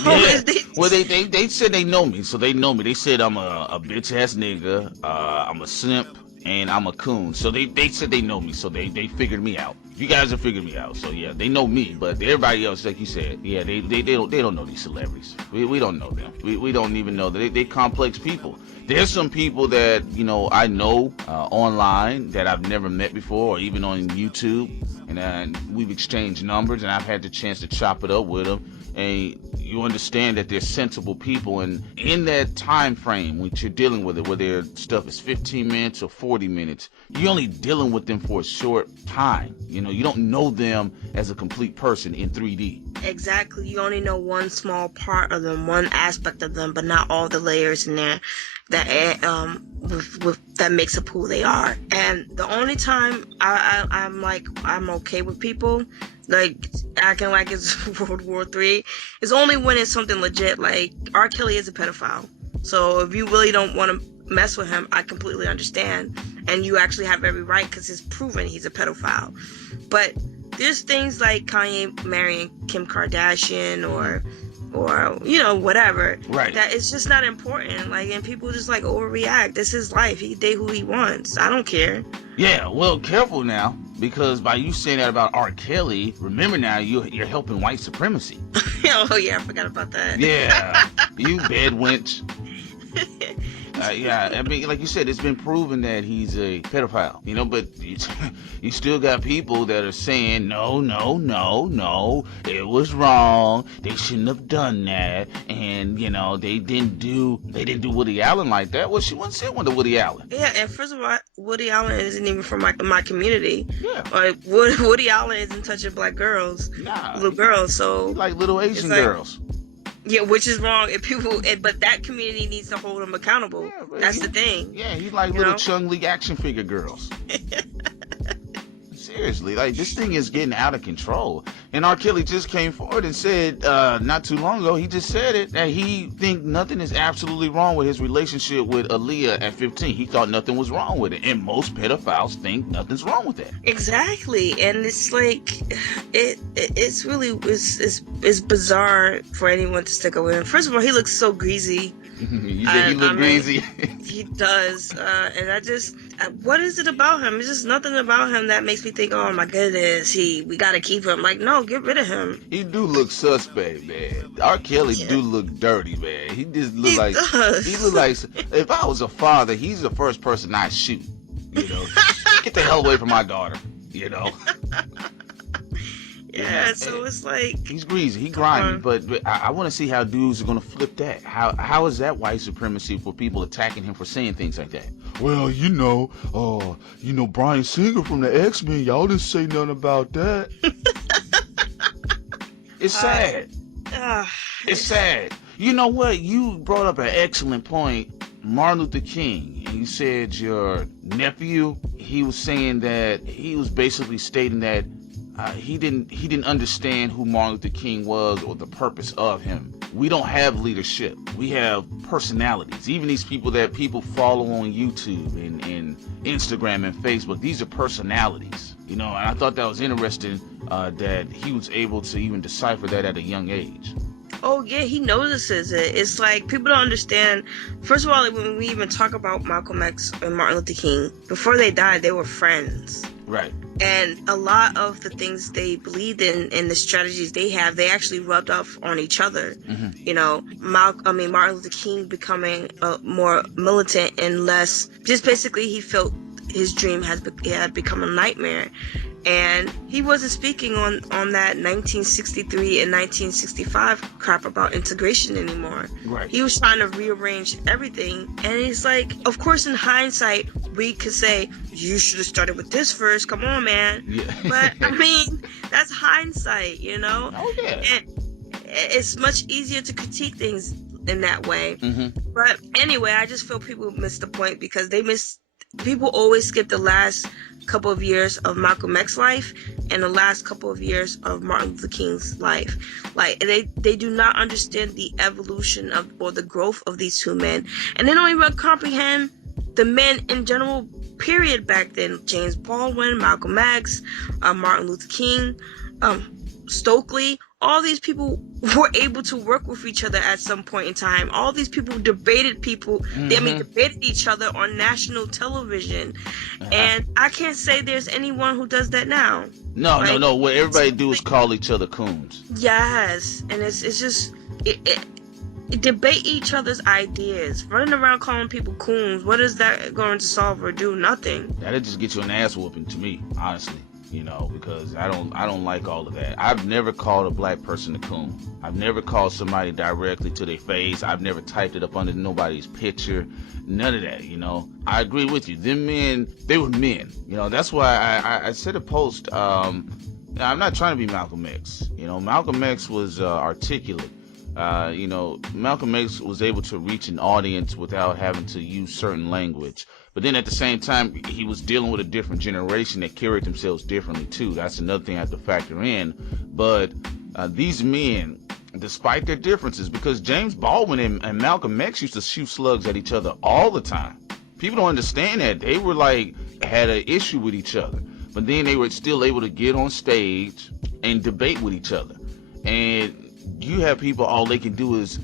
Well, they said they know me, so they know me. They said I'm a bitch ass nigga. I'm a simp. And I'm a coon. So they said they know me, so they figured me out. You guys have figured me out, so yeah, they know me. But everybody else, like you said, yeah, they don't know these celebrities. We don't know them. We don't even know that they complex people. There's some people that I know online that I've never met before, or even on YouTube, and we've exchanged numbers, and I've had the chance to chop it up with them. And you understand that they're sensible people, and in that time frame when you're dealing with it, where their stuff is 15 minutes or 40 minutes, you're only dealing with them for a short time. You don't know them as a complete person in 3D. Exactly. You only know one small part of them, one aspect of them, but not all the layers in there that that makes up who they are. And the only time I'm okay with people like acting like it's World War III is only when it's something legit. Like R. Kelly is a pedophile, so if you really don't want to mess with him, I completely understand, and you actually have every right because it's proven he's a pedophile. But there's things like Kanye marrying Kim Kardashian or whatever. Right. That it's just not important. Like, and people just like overreact. This is life. He date who he wants. I don't care. Yeah, well, careful now, because by you saying that about R. Kelly, remember now you're helping white supremacy. Oh yeah, I forgot about that. Yeah, you bed wench. Yeah, I mean, like you said, it's been proven that he's a pedophile, but you still got people that are saying, no, it was wrong. They shouldn't have done that. And, they didn't do Woody Allen like that. Well, she wasn't saying one to Woody Allen. Yeah, and first of all, Woody Allen isn't even from my community. Yeah. Like, Woody Allen isn't touching black girls, little girls, so. Like little Asian girls. Yeah, which is wrong. But that community needs to hold him accountable. Yeah, that's the thing. Yeah, he's like little Chung-Li action figure girls. Seriously, like this thing is getting out of control. And R. Kelly just came forward and said, not too long ago, he just said it, that he think nothing is absolutely wrong with his relationship with Aaliyah at 15. He thought nothing was wrong with it. And most pedophiles think nothing's wrong with that. Exactly. And it's like, it's really, it's bizarre for anyone to stick with him. First of all, he looks so greasy. You think he look greasy? He does. And what is it about him? It's just nothing about him that makes me think, oh my goodness, we gotta keep him. Like, no, get rid of him. He do look suspect, man. R. Kelly do look dirty, man. He just look he look like, if I was a father, he's the first person I'd shoot. Get the hell away from my daughter. Yeah, so it's like, he's greasy, he grimy, but I want to see how dudes are gonna flip that. How is that white supremacy for people attacking him for saying things like that? Well, Bryan Singer from the X-Men, y'all didn't say nothing about that. It's sad. It's sad. You know what? You brought up an excellent point. Martin Luther King, and you said your nephew, he was saying that he was basically stating that he didn't understand who Martin Luther King was or the purpose of him. We don't have leadership. We have personalities. Even these people that people follow on YouTube and Instagram and Facebook, these are personalities. And I thought that was interesting that he was able to even decipher that at a young age. Oh yeah, he notices it. It's like people don't understand. First of all, when we even talk about Malcolm X and Martin Luther King, before they died, they were friends. Right. And a lot of the things they believed in and the strategies they have, they actually rubbed off on each other. Mm-hmm. Martin Luther King becoming more militant and less, just basically he felt his dream had become a nightmare. And he wasn't speaking on that 1963 and 1965 crap about integration anymore. Right. He was trying to rearrange everything. And it's like, of course, in hindsight, we could say, you should have started with this first. Come on, man. Yeah. But, I mean, that's hindsight, you know? Oh, yeah. And it's much easier to critique things in that way. Mm-hmm. But anyway, I just feel people miss the point because people always skip the last couple of years of Malcolm X's life and the last couple of years of Martin Luther King's life. Like, they do not understand the evolution or the growth of these two men. And they don't even comprehend the men in general, period, back then. James Baldwin, Malcolm X, Martin Luther King, Stokely. All these people were able to work with each other at some point in time. All these people debated each other on national television. And I can't say there's anyone who does that now. No. What everybody do is call each other coons. Yes. And it's just, debate each other's ideas. Running around calling people coons, what is that going to solve or do? Nothing. That'll just get you an ass whooping to me, honestly. You know, because I don't like all of that. I've never called a black person a coon. I've never called somebody directly to their face. I've never typed it up under nobody's picture. None of that, you know. I agree with you. Them men, they were men. You know, that's why I said a post. I'm not trying to be Malcolm X. You know, Malcolm X was articulate. You know, Malcolm X was able to reach an audience without having to use certain language. But then at the same time, he was dealing with a different generation that carried themselves differently too. That's another thing I have to factor in. But these men, despite their differences, because James Baldwin and Malcolm X used to shoot slugs at each other all the time. People don't understand that. They were like, had an issue with each other. But then they were still able to get on stage and debate with each other. And you have people, all they can do is,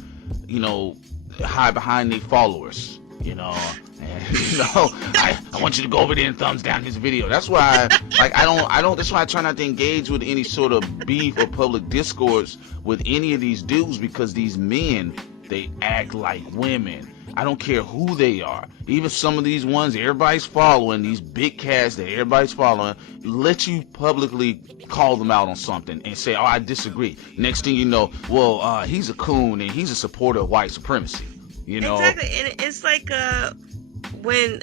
you know, hide behind their followers, you know. And, you know, I want you to go over there and thumbs down his video. That's why, that's why I try not to engage with any sort of beef or public discourse with any of these dudes, because these men, they act like women. I don't care who they are. Even some of these ones everybody's following, these big cats that everybody's following, let you publicly call them out on something and say, oh, I disagree. Next thing you know, well, he's a coon and he's a supporter of white supremacy. You know? Exactly. And it's like when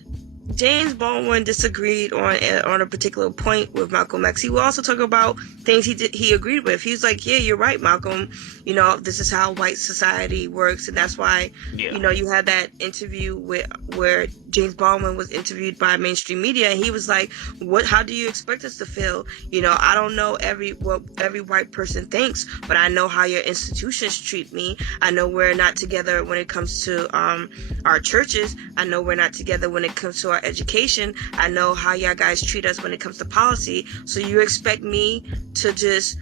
James Baldwin disagreed on a particular point with Malcolm X, he would also talk about things he agreed with. He was like, yeah, you're right, Malcolm. You know, this is how white society works, and that's why, you know, you had that interview where James Baldwin was interviewed by mainstream media, and he was like, how do you expect us to feel? You know, I don't know what every white person thinks, but I know how your institutions treat me. I know we're not together when it comes to our churches. I know we're not together when it comes to our education. I know how y'all guys treat us when it comes to policy. So you expect me to just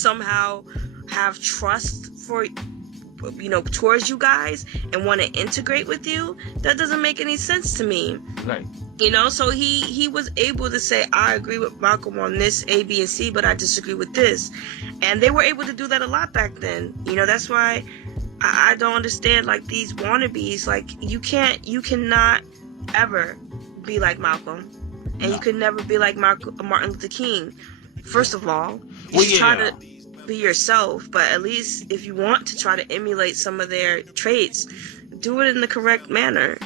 somehow have trust for, you know, towards you guys and want to integrate with you? That doesn't make any sense to me. Right. You know, so he was able to say, I agree with Malcolm on this A, B, and C, but I disagree with this. And they were able to do that a lot back then. You know, that's why I don't understand, like, these wannabes. Like, you cannot ever be like Malcolm, and you could never be like Martin Luther King. First of all, you should try to be yourself, but at least if you want to try to emulate some of their traits, do it in the correct manner.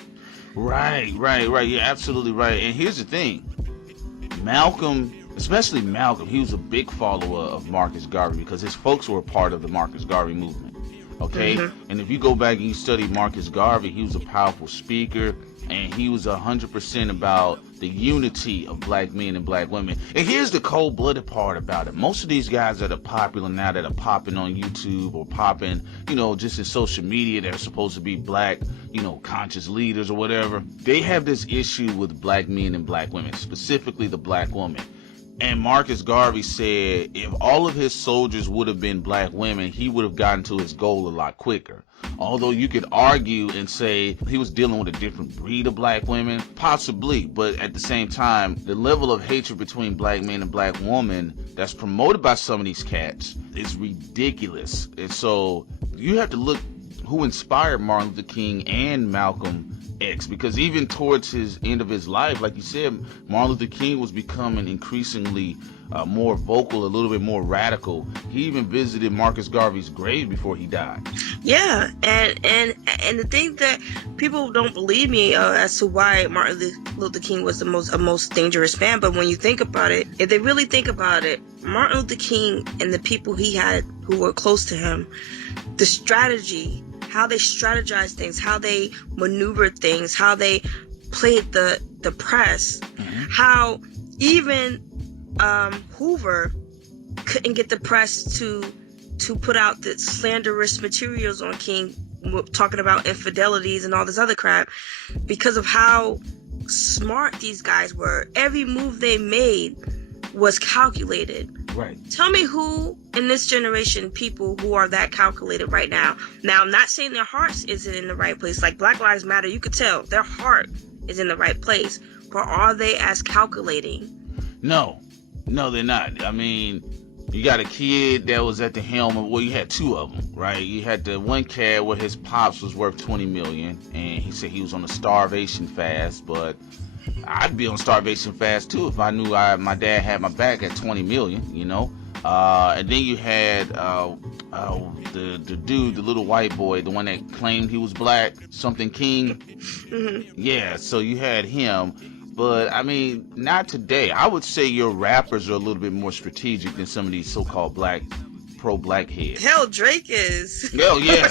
Right. You're absolutely right. And here's the thing. Malcolm, especially Malcolm, he was a big follower of Marcus Garvey because his folks were a part of the Marcus Garvey movement. Okay? Mm-hmm. And if you go back and you study Marcus Garvey, he was a powerful speaker, and he was 100% about the unity of black men and black women. And here's the cold-blooded part about it. Most of these guys that are popular now, that are popping on YouTube or popping, you know, just in social media, that are supposed to be black, you know, conscious leaders or whatever, they have this issue with black men and black women, specifically the black woman. And Marcus Garvey said if all of his soldiers would have been black women, he would have gotten to his goal a lot quicker. Although you could argue and say he was dealing with a different breed of black women, possibly, but at the same time, the level of hatred between black men and black women that's promoted by some of these cats is ridiculous. And so you have to look who inspired Martin Luther King and Malcolm X, because even towards his end of his life, like you said, Martin Luther King was becoming increasingly more vocal, a little bit more radical. He even visited Marcus Garvey's grave before he died. Yeah, and the thing that people don't believe me as to why Martin Luther King was the most dangerous man, but when you think about it, if they really think about it, Martin Luther King and the people he had who were close to him, the strategy, how they strategized things, how they maneuvered things, how they played the press, how even Hoover couldn't get the press to put out the slanderous materials on King, talking about infidelities and all this other crap, because of how smart these guys were. Every move they made was calculated. Right. Tell me who in this generation, people who are that calculated right now. Now, I'm not saying their hearts isn't in the right place. Like Black Lives Matter, you could tell their heart is in the right place. But are they as calculating? No, they're not. I mean, you got a kid that was at the helm of, well, you had two of them, right? You had the one cat where his pops was worth $20 million, and he said he was on a starvation fast, but I'd be on starvation fast too if I knew my dad had my back at 20 million, you know. And then you had the dude, the little white boy, the one that claimed he was black, something King. Yeah, so you had him. But I mean, not today. I would say your rappers are a little bit more strategic than some of these so-called pro-black heads. Hell, Drake is. Hell yeah.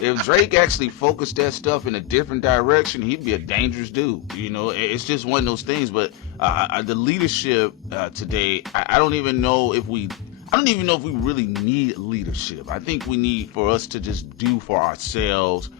If Drake actually focused that stuff in a different direction, he'd be a dangerous dude. You know, it's just one of those things. But the leadership today, I don't even know if we really need leadership. I think we need for us to just do for ourselves.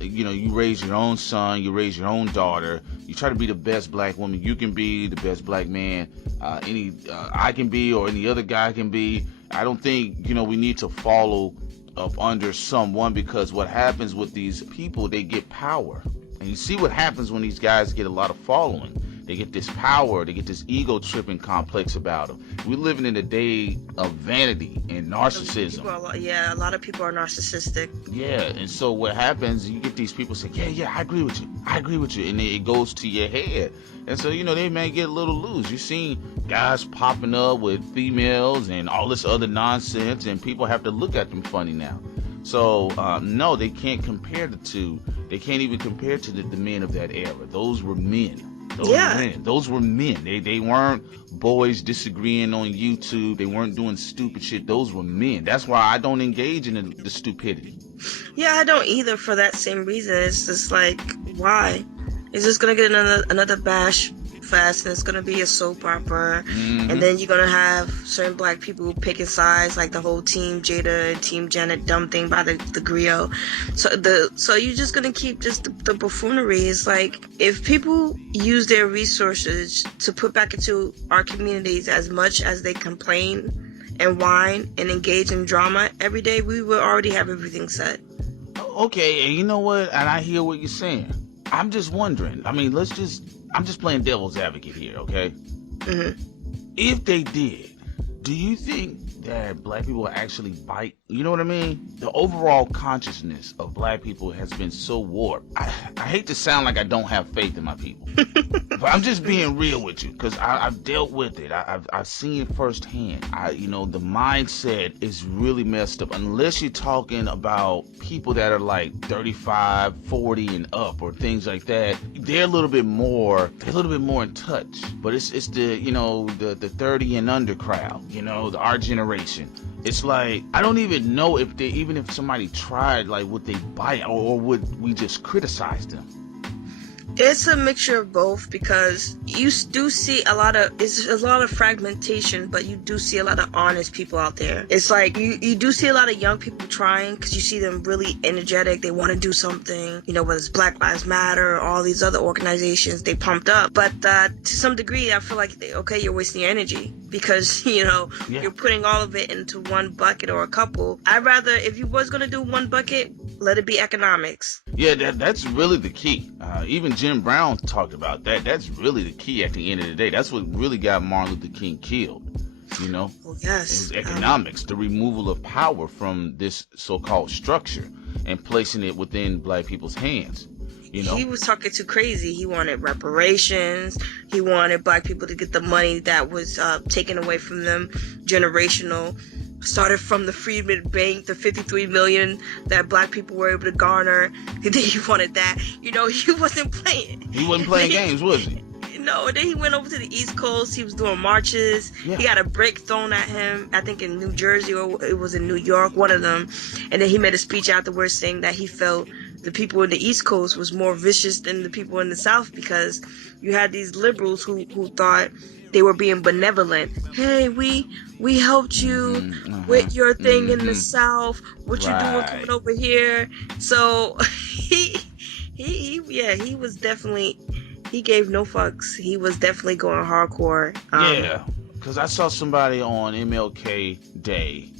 You know, you raise your own son, you raise your own daughter, you try to be the best black woman you can be, the best black man I can be, or any other guy can be. I don't think, you know, we need to follow up under someone, because what happens with these people, they get power. And you see what happens when these guys get a lot of following. They get this power, they get this ego tripping complex about them. We're living in a day of vanity and narcissism. A lot of people are narcissistic. Yeah, and so what happens, you get these people say, yeah, I agree with you. And it goes to your head. And so, you know, they may get a little loose. You've seen guys popping up with females and all this other nonsense, and people have to look at them funny now. So, no, they can't compare the two. They can't even compare to the men of that era. Those were men. Those were men. They weren't boys disagreeing on YouTube. They weren't doing stupid shit. Those were men. That's why I don't engage in the stupidity. Yeah, I don't either, for that same reason. It's just like, why? Is this gonna get another bash fest, and it's gonna be a soap opera, and then you're gonna have certain black people picking sides, like the whole Team Jada and Team Janet dumb thing by the griot. So you're just gonna keep just the buffoonery. It's like, if people use their resources to put back into our communities as much as they complain and whine and engage in drama every day, we will already have everything set. Okay, and you know what? And I hear what you're saying. I'm just wondering. I mean, I'm just playing devil's advocate here, okay? If they did, do you think that black people actually bite? You know what I mean? The overall consciousness of black people has been so warped. I hate to sound like I don't have faith in my people, but I'm just being real with you, because I've dealt with it. I've seen it firsthand. The mindset is really messed up. Unless you're talking about people that are like 35, 40 and up, or things like that, they're a little bit more in touch. But it's the 30 and under crowd, our generation. It's like, I don't even know if somebody tried, like, would they bite, or would we just criticize them? It's a mixture of both, because you do see a lot of fragmentation, but you do see a lot of honest people out there. It's like you do see a lot of young people trying, because you see them really energetic. They want to do something, whether it's Black Lives Matter or all these other organizations, they pumped up. But to some degree, I feel like, okay, you're wasting your energy, because, you're putting all of it into one bucket or a couple. I'd rather, if you was going to do one bucket, let it be economics. Yeah, that's really the key. Even Jim Brown talked about that. That's really the key at the end of the day. That's what really got Martin Luther King killed. Oh, yes. It was economics, the removal of power from this so-called structure and placing it within black people's hands. He was talking too crazy. He wanted reparations. He wanted black people to get the money that was taken away from them, generational. Started from the Freedmen Bank, the 53 million that black people were able to garner. He wanted that. He wasn't playing. He wasn't playing games, was he? No, then he went over to the East Coast. He was doing marches. Yeah. He got a brick thrown at him, I think in New Jersey or it was in New York, one of them. And then he made a speech afterwards saying that he felt the people in the East Coast was more vicious than the people in the South because you had these liberals who thought they were being benevolent. Hey, we helped you with your thing in the South. What you doing coming over here? So he was definitely... He gave no fucks. He was definitely going hardcore. Yeah, because I saw somebody on MLK Day.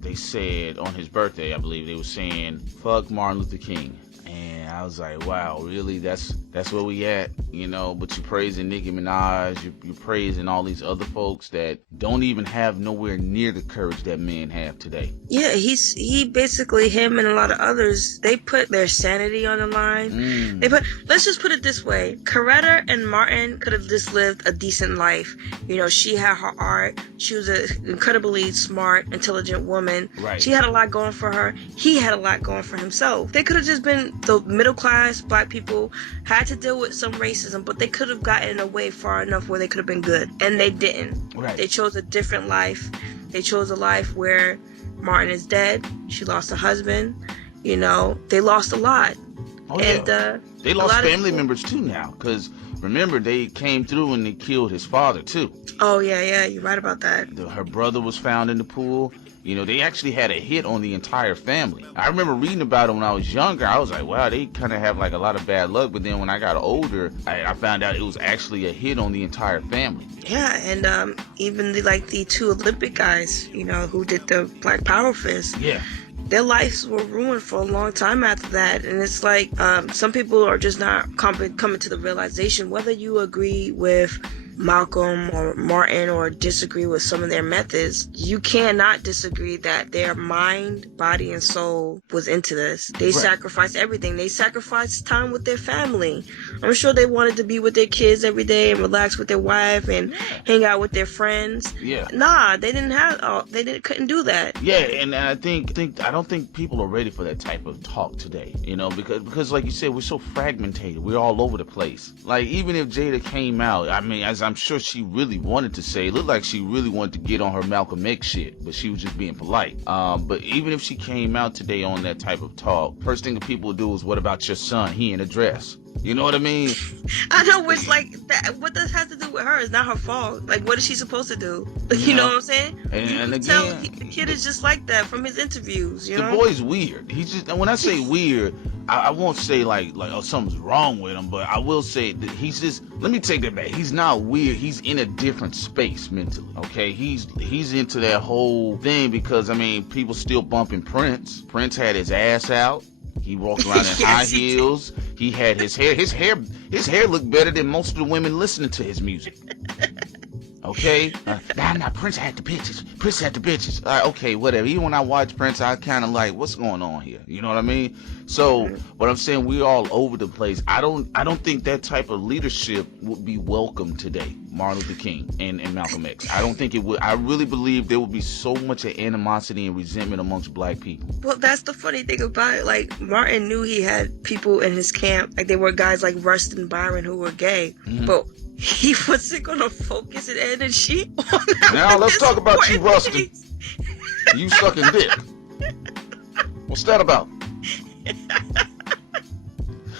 They said on his birthday, I believe, they were saying, fuck Martin Luther King. And I was like, wow, really? That's where we at? But you're praising Nicki Minaj. You're praising all these other folks that don't even have nowhere near the courage that men have today. Yeah, he basically, him and a lot of others, they put their sanity on the line. Let's just put it this way. Coretta and Martin could have just lived a decent life. She had her art. She was an incredibly smart, intelligent woman. Right. She had a lot going for her. He had a lot going for himself. They could have just been the middle class black people, had to deal with some racism, but they could have gotten away far enough where they could have been good. And they didn't. Right. They chose a different life. They chose a life where Martin is dead. She lost a husband. They lost a lot. Oh, and they lost family members too now, because remember, they came through and they killed his father too. Oh yeah, you're right about that. Her brother was found in the pool. They actually had a hit on the entire family. I remember reading about it when I was younger. I was like, wow, they kind of have like a lot of bad luck. But then when I got older, I found out it was actually a hit on the entire family. Yeah, and even the two Olympic guys, who did the Black Power Fist. Yeah. Their lives were ruined for a long time after that. And it's like some people are just not coming to the realization, whether you agree with Malcolm or Martin or disagree with some of their methods, you cannot disagree that their mind, body, and soul was into this. They sacrificed everything. They sacrificed time with their family. I'm sure they wanted to be with their kids every day and relax with their wife and hang out with their friends. Yeah. Nah, they couldn't do that. Yeah, and I don't think people are ready for that type of talk today. Because like you said, we're so fragmented. We're all over the place. Like even if Jada came out, as I'm sure she really wanted to say, it looked like she really wanted to get on her Malcolm X shit, but she was just being polite. But even if she came out today on that type of talk, first thing that people would do is, what about your son? He in a dress. You know what I mean? I know, it's like that. What this has to do with her is not her fault. Like, what is she supposed to do? You know what I'm saying? And again, tell the kid is just like that from his interviews. The boy's weird. He's just, when I say weird, I won't say like oh, something's wrong with him, but I will say that he's just, let me take that back. He's not weird. He's in a different space mentally. Okay, he's into that whole thing because people still bumping Prince. Prince had his ass out. He walked around in high heels. He had his hair. His hair looked better than most of the women listening to his music. Okay? Nah, Prince had the bitches. Okay, whatever. Even when I watch Prince, I kind of like, what's going on here? You know what I mean? So, what I'm saying, we're all over the place. I don't think that type of leadership would be welcome today. Martin Luther King and Malcolm X. I don't think it would. I really believe there would be so much of animosity and resentment amongst black people. Well, that's the funny thing about it. Like, Martin knew he had people in his camp. Like, there were guys like Rustin Byron who were gay. But he wasn't going to focus his energy on that. Now, let's talk about you, Rustin. You sucking dick. What's that about?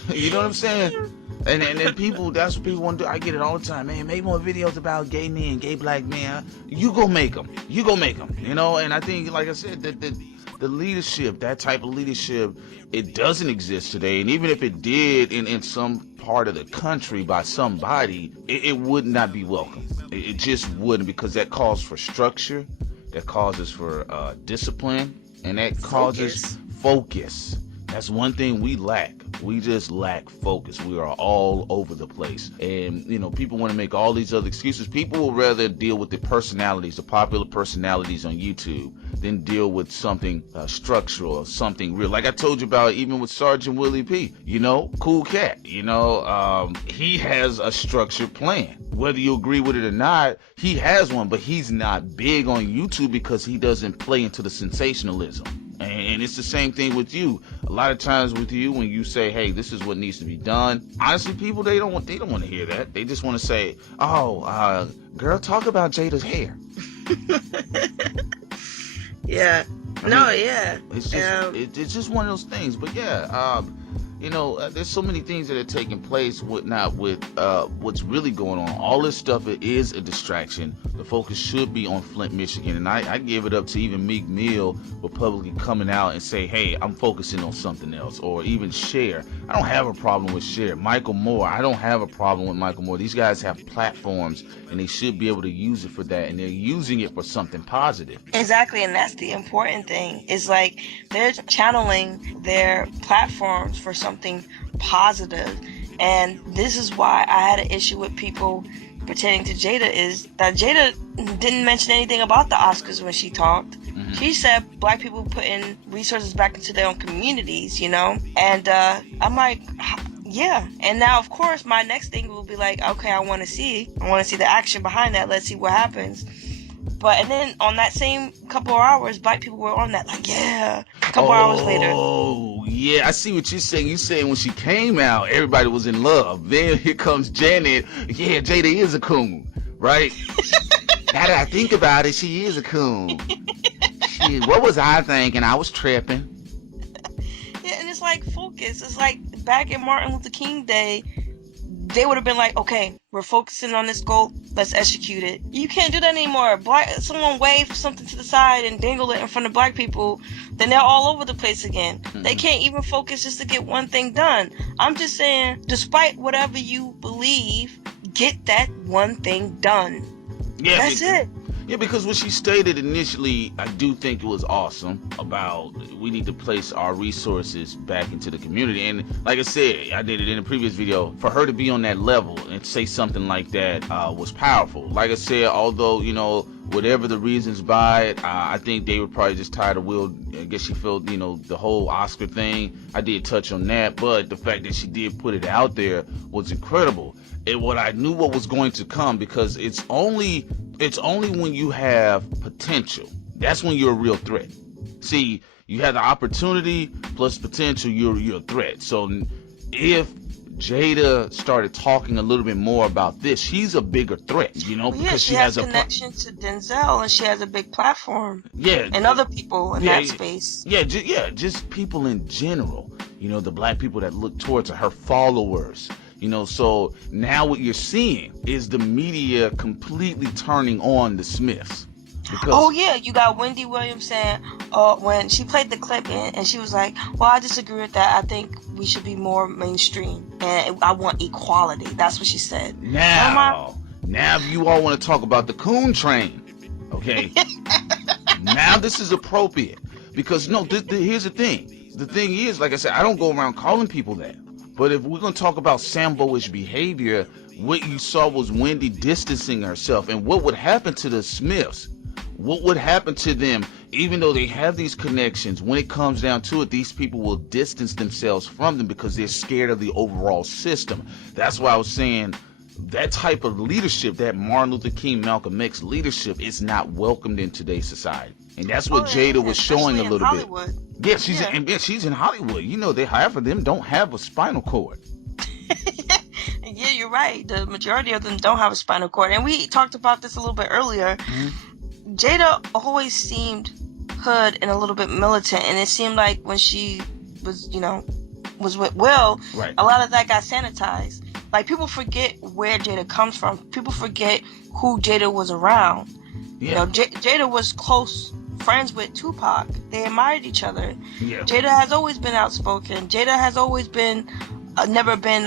You know what I'm saying? And then people, that's what people want to do. I get it all the time, man. Make more videos about gay men, gay black men. You go make them. And I think, like I said, that the leadership, that type of leadership, it doesn't exist today. And even if it did in some part of the country by somebody, it would not be welcome. It just wouldn't, because that calls for structure, that causes for discipline, and that causes focus. That's one thing we lack. We just lack focus. We are all over the place. And, you know, people want to make all these other excuses. People will rather deal with the personalities, the popular personalities on YouTube, than deal with something structural or something real. Like I told you about, even with Sergeant Willie P. You know, cool cat. You know, he has a structured plan. Whether you agree with it or not, he has one, but he's not big on YouTube because he doesn't play into the sensationalism. And it's the same thing with you. A lot of times with you, when you say, hey, this is what needs to be done, honestly, people, they don't want to hear that. They just want to say, oh, girl, talk about Jada's hair. Yeah. Yeah. It's just one of those things. But yeah, you know, there's so many things that are taking place with what's really going on. All this stuff, it is a distraction. The focus should be on Flint, Michigan. And I give it up to even Meek Mill for publicly coming out and say, hey, I'm focusing on something else. Or even Cher. I don't have a problem with Cher. Michael Moore, I don't have a problem with Michael Moore. These guys have platforms and they should be able to use it for that. And they're using it for something positive. Exactly. And that's the important thing. It's like they're channeling their platforms for something positive. And this is why I had an issue with people pertaining to Jada, is that Jada didn't mention anything about the Oscars when she talked. Mm-hmm. She said black people putting resources back into their own communities, you know? And I'm like, yeah. And now, of course, my next thing will be like, okay, I want to see the action behind that. Let's see what happens. But, and then on that same couple of hours, black people were on that, like, yeah, a couple hours later. Oh, yeah, I see what you're saying. You're saying when she came out, everybody was in love. Then here comes Janet. Yeah, Jada is a coon, right? Now that I think about it, she is a coon. Shit, what was I thinking? I was tripping. Yeah, and it's like, focus. It's like back in Martin Luther King Day, they would have been like, okay, we're focusing on this goal, let's execute it. You can't do that anymore. Someone wave something to the side and dangle it in front of black people, then they're all over the place again. Mm-hmm. They can't even focus just to get one thing done. I'm just saying, despite whatever you believe, get that one thing done. Yeah, that's it. Yeah, because what she stated initially, I do think it was awesome about we need to place our resources back into the community. And like I said, I did it in a previous video, for her to be on that level and say something like that was powerful. Like I said, although, you know, whatever the reasons by it, I think they were probably just tired of Will. I guess she felt, you know, the whole Oscar thing. I did touch on that, but the fact that she did put it out there was incredible. And what I knew what was going to come, because it's only when you have potential, that's when you're a real threat. See, you have the opportunity plus potential, you're a threat. So if Jada started talking a little bit more about this, she's a bigger threat, you know, because she has a connection to Denzel, and she has a big platform. Yeah, and other people in that space. Yeah, just people in general. You know, the black people that look towards her followers. You know, so now what you're seeing is the media completely turning on the Smiths. Oh, yeah, you got Wendy Williams saying, when she played the clip and she was like, well, I disagree with that. I think we should be more mainstream and I want equality. That's what she said. Now you all want to talk about the coon train, okay? Now this is appropriate because, no, here's the thing. The thing is, like I said, I don't go around calling people that. But if we're going to talk about Sambo-ish behavior, what you saw was Wendy distancing herself. And what would happen to the Smiths? What would happen to them, even though they have these connections? When it comes down to it, these people will distance themselves from them because they're scared of the overall system. That's why I was saying that type of leadership, that Martin Luther King, Malcolm X leadership, is not welcomed in today's society. And that's what Jada was showing a little bit. Yeah, she's in Hollywood. You know, half of them don't have a spinal cord. Yeah, you're right. The majority of them don't have a spinal cord. And we talked about this a little bit earlier. Mm-hmm. Jada always seemed hood and a little bit militant. And it seemed like when she was with Will, right, a lot of that got sanitized. Like, people forget where Jada comes from. People forget who Jada was around. Yeah. You know, Jada was close friends with Tupac. They admired each other. Yeah. Jada has always been outspoken. Jada has always been never been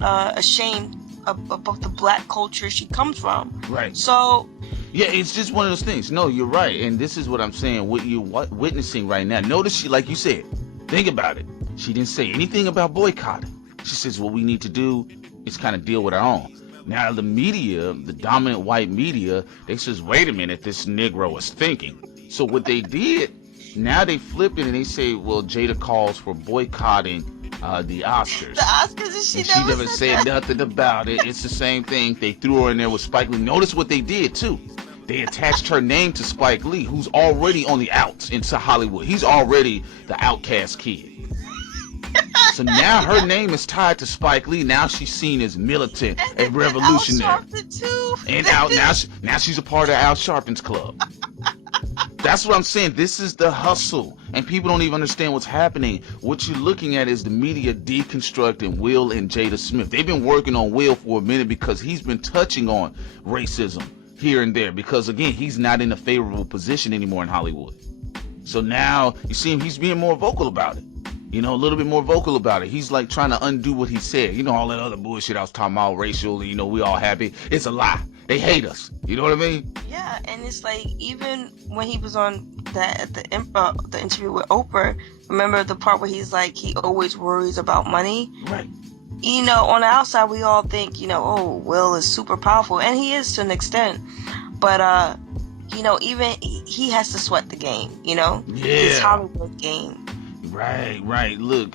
ashamed of the black culture she comes from. Right. So yeah, it's just one of those things. No, you're right, and this is what I'm saying. What you're witnessing right now. Notice she, like you said, Think about it. She didn't say anything about boycotting. She says what we need to do is kind of deal with our own. Now the media, the dominant white media, they says, wait a minute, this Negro is thinking. So what they did, now they flipped it and they say, well, Jada calls for boycotting the Oscars. The Oscars, and she never said nothing about it. It's the same thing. They threw her in there with Spike Lee. Notice what they did too. They attached her name to Spike Lee, who's already on the outs into Hollywood. He's already the outcast kid. So now her name is tied to Spike Lee. Now she's seen as militant and revolutionary. Al Sharpton too. And now she's a part of Al Sharpton's club. That's what I'm saying. This is the hustle. And people don't even understand what's happening. What you're looking at is the media deconstructing Will and Jada Smith. They've been working on Will for a minute because he's been touching on racism here and there. Because, again, he's not in a favorable position anymore in Hollywood. So now you see him, he's being more vocal about it. You know, a little bit more vocal about it. He's like trying to undo what he said. You know, all that other bullshit I was talking about, racial, you know, we all happy. It's a lie. They hate us. You know what I mean? Yeah, and it's like, even when he was on the interview with Oprah, remember the part where he's like, he always worries about money? Right. You know, on the outside, we all think, you know, oh, Will is super powerful, and he is to an extent. But, you know, even he has to sweat the game, you know? Yeah. It's Hollywood game. Right. Look,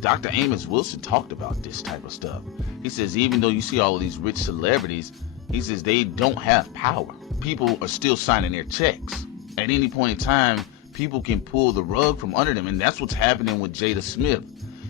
Dr. Amos Wilson talked about this type of stuff. He says even though you see all of these rich celebrities, he says they don't have power. People are still signing their checks. At any point in time, people can pull the rug from under them, and that's what's happening with Jada Smith.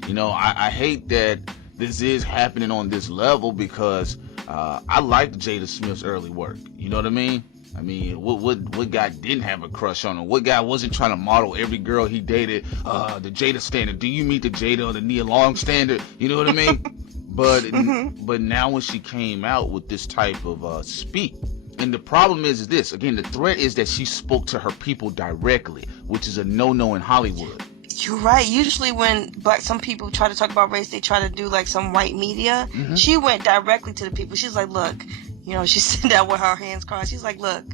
You know, I hate that this is happening on this level because I liked Jada Smith's early work. You know what I mean? I mean, what guy didn't have a crush on her? What guy wasn't trying to model every girl he dated the Jada standard? Do you meet the Jada or the Nia Long standard? You know what I mean? But now when she came out with this type of speak, and the problem is this, again, the threat is that she spoke to her people directly, which is a no-no in Hollywood. You're right. Usually when some people try to talk about race, they try to do like some white media. Mm-hmm. She went directly to the people. She's like, look, you know, she said that with her hands crossed. She's like, look,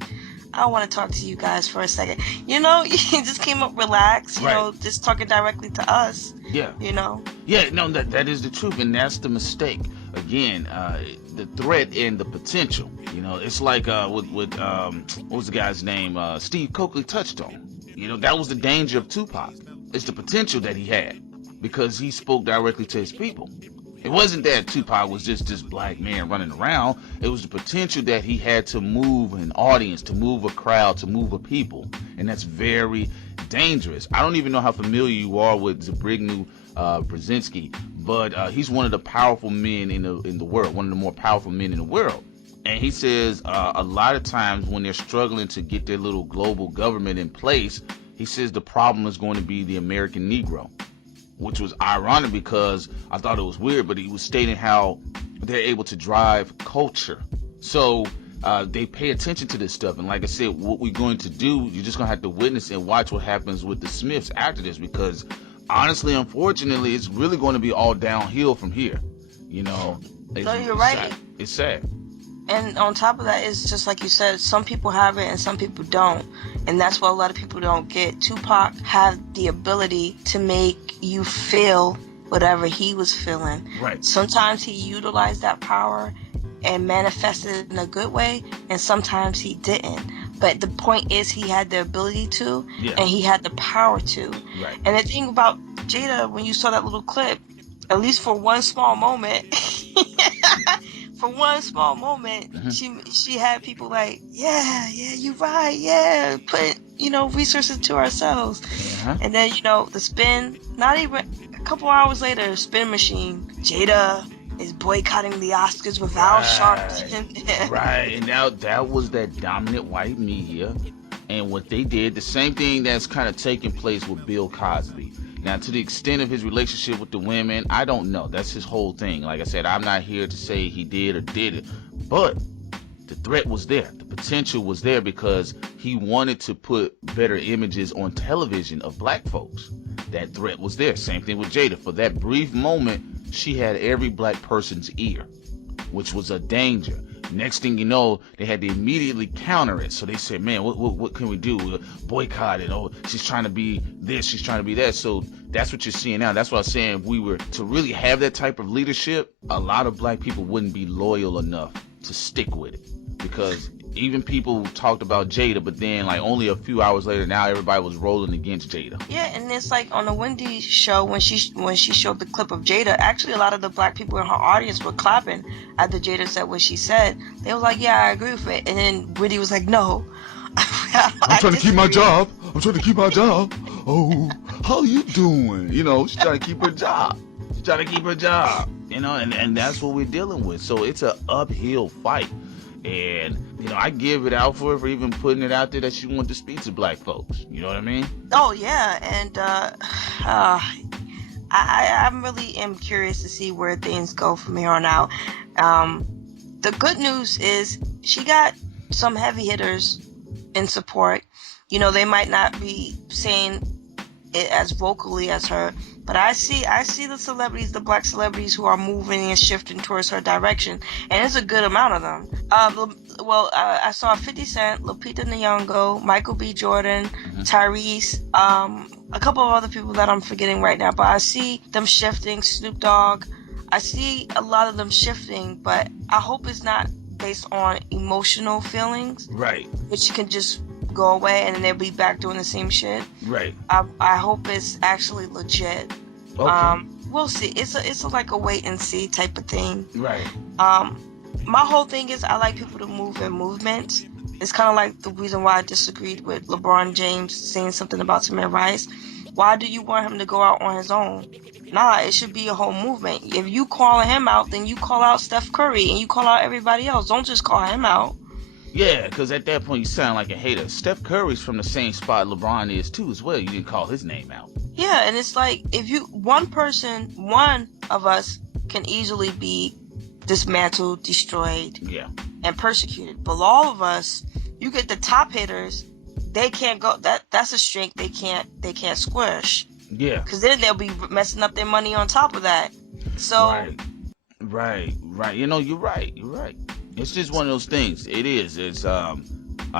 I want to talk to you guys for a second. You know, you just came up relaxed, you know, just talking directly to us. Yeah. You know? Yeah, no, that is the truth, and that's the mistake. Again, the threat and the potential. You know, it's like with what was the guy's name? Steve Coakley touched on. You know, that was the danger of Tupac. It's the potential that he had because he spoke directly to his people. It wasn't that Tupac was just this black man running around. It was the potential that he had to move an audience, to move a crowd, to move a people. And that's very dangerous. I don't even know how familiar you are with Zbigniew Brzezinski, but he's one of the powerful men in the world, one of the more powerful men in the world. And he says a lot of times when they're struggling to get their little global government in place, he says the problem is going to be the American Negro. Which was ironic because I thought it was weird, but he was stating how they're able to drive culture. So they pay attention to this stuff. And like I said, what we're going to do, you're just going to have to witness and watch what happens with the Smiths after this because honestly, unfortunately, it's really going to be all downhill from here. You know? No, you're right. It's sad. And on top of that, it's just like you said, some people have it and some people don't. And that's what a lot of people don't get. Tupac had the ability to make you feel whatever he was feeling. Right. Sometimes he utilized that power and manifested it in a good way, and sometimes he didn't. But the point is he had the ability to, and he had the power to. Right. And the thing about Jada, when you saw that little clip, at least for one small moment... For one small moment, she had people like, yeah, you're right, yeah, put, you know, resources to ourselves. And then, you know, the spin, not even a couple hours later, spin machine, Jada is boycotting the Oscars with Al Sharpton. Right, and now that was that dominant white media, and what they did, the same thing that's kind of taking place with Bill Cosby. Now, to the extent of his relationship with the women, I don't know. That's his whole thing. Like I said, I'm not here to say he did or didn't. But the threat was there. The potential was there because he wanted to put better images on television of black folks. That threat was there. Same thing with Jada. For that brief moment, she had every black person's ear, which was a danger. Next thing you know, they had to immediately counter it. So they said, man, what can we do? We'll boycott it. Oh, she's trying to be this, she's trying to be that. So that's what you're seeing now. That's what I was saying. If we were to really have that type of leadership, a lot of black people wouldn't be loyal enough to stick with it. Because even people talked about Jada, but then like only a few hours later, now everybody was rolling against Jada. Yeah, and it's like on the Wendy show when she showed the clip of Jada, actually a lot of the black people in her audience were clapping after Jada said what she said. They were like, yeah, I agree with it. And then Wendy was like, no. I'm trying to keep my job. I'm trying to keep my job. Oh, how you doing? You know, she's trying to keep her job. She's trying to keep her job. You know, and that's what we're dealing with. So it's an uphill fight. And, you know, I give it out for her for even putting it out there that she wanted to speak to black folks. You know what I mean? Oh, yeah. And I really am curious to see where things go from here on out. The good news is she got some heavy hitters in support. You know, they might not be saying it as vocally as her, but I see the celebrities, the black celebrities who are moving and shifting towards her direction, and it's a good amount of them. I saw 50 Cent, Lupita Nyong'o, Michael B. Jordan, Tyrese, a couple of other people that I'm forgetting right now, but I see them shifting. Snoop Dogg, I see a lot of them shifting, but I hope it's not based on emotional feelings, right? Which can just go away and then they'll be back doing the same shit. Right. I hope it's actually legit. Okay. We'll see. It's like a wait and see type of thing. Right. My whole thing is I like people to move in movements. It's kind of like the reason why I disagreed with LeBron James saying something about Tamir Rice. Why do you want him to go out on his own? Nah, it should be a whole movement. If you calling him out, then you call out Steph Curry and you call out everybody else. Don't just call him out. Yeah, because at that point you sound like a hater. Steph Curry's from the same spot LeBron is too as well. You didn't call his name out. Yeah, and it's like if one of us can easily be dismantled, destroyed, and persecuted. But all of us, you get the top hitters, they can't go. That's a strength they can't squish. Yeah. Because then they'll be messing up their money on top of that. So. Right. You know, you're right. It's just one of those things. It is. It's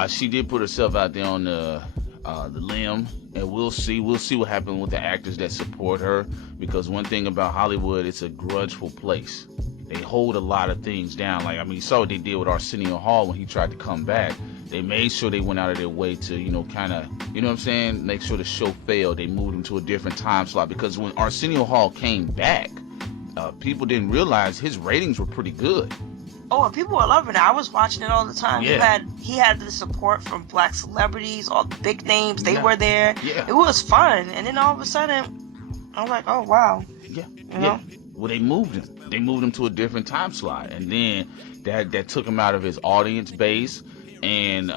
she did put herself out there on the limb, and we'll see what happens with the actors that support her. Because one thing about Hollywood, it's a grudgeful place. They hold a lot of things down. Like, I mean, you saw what they did with Arsenio Hall when he tried to come back. They made sure they went out of their way to, you know, kind of, you know what I'm saying, make sure the show failed. They moved him to a different time slot because when Arsenio Hall came back, people didn't realize his ratings were pretty good. Oh, and people were loving it. I was watching it all the time. Yeah. He had the support from black celebrities, all the big names. They were there. Yeah. It was fun. And then all of a sudden, I'm like, oh, wow. Yeah. You know? Well, they moved him. They moved him to a different time slot. And then that took him out of his audience base. And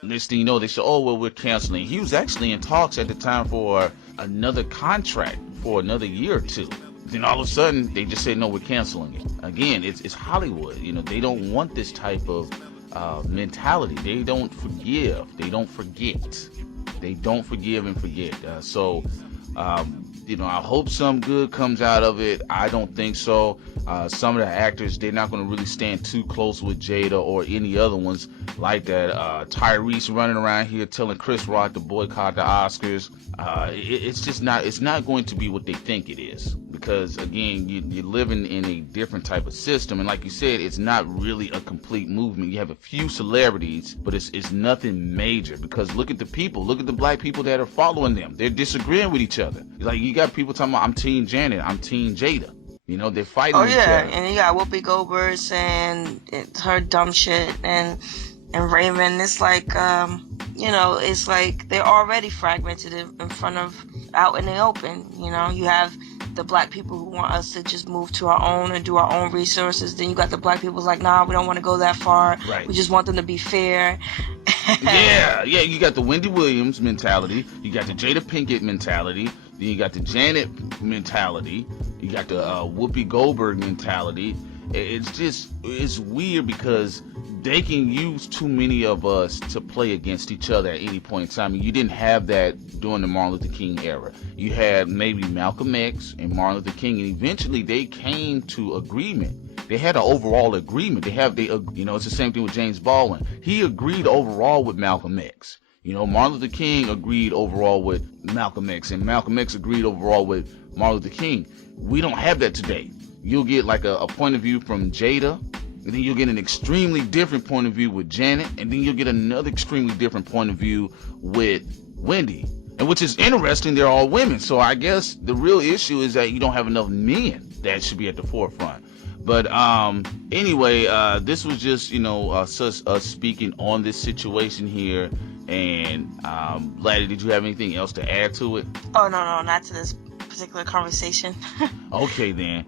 next thing you know, they said, oh, well, we're canceling. He was actually in talks at the time for another contract for another year or two. Then all of a sudden, they just say, no, we're canceling it. Again, it's Hollywood. You know, they don't want this type of mentality. They don't forgive. They don't forget. They don't forgive and forget. You know, I hope some good comes out of it. I don't think so. Some of the actors, they're not going to really stand too close with Jada or any other ones like that. Tyrese running around here telling Chris Rock to boycott the Oscars. It's just not. It's not going to be what they think it is. Because again, you're living in a different type of system, and like you said, it's not really a complete movement. You have a few celebrities, but it's nothing major. Because look at the people, look at the black people that are following them. They're disagreeing with each other. Like you got people talking about, I'm Team Janet, I'm Team Jada. You know, they're fighting each other. Oh yeah, and you got Whoopi Goldberg saying her dumb shit, and Raven. It's like, you know, it's like they're already fragmented in front of, out in the open. You know, you have the black people who want us to just move to our own and do our own resources. Then you got the black people who's like, nah, we don't want to go that far. Right. We just want them to be fair. Yeah. You got the Wendy Williams mentality. You got the Jada Pinkett mentality. Then you got the Janet mentality. You got the Whoopi Goldberg mentality. It's weird because they can use too many of us to play against each other at any point in time. I mean, you didn't have that during the Martin Luther King era. You had maybe Malcolm X and Martin Luther King, and eventually they came to agreement. they had an overall agreement. It's the same thing with James Baldwin. He agreed overall with Malcolm X. Martin Luther King agreed overall with Malcolm X, and Malcolm X agreed overall with Martin Luther King. We don't have that today. You'll get like a point of view from Jada, and then you'll get an extremely different point of view with Janet, and then you'll get another extremely different point of view with Wendy. And which is interesting, they're all women. So I guess the real issue is that you don't have enough men that should be at the forefront. But anyway, this was just, us speaking on this situation here. And Laddie, did you have anything else to add to it? Oh, no, not to this particular conversation. Okay, then.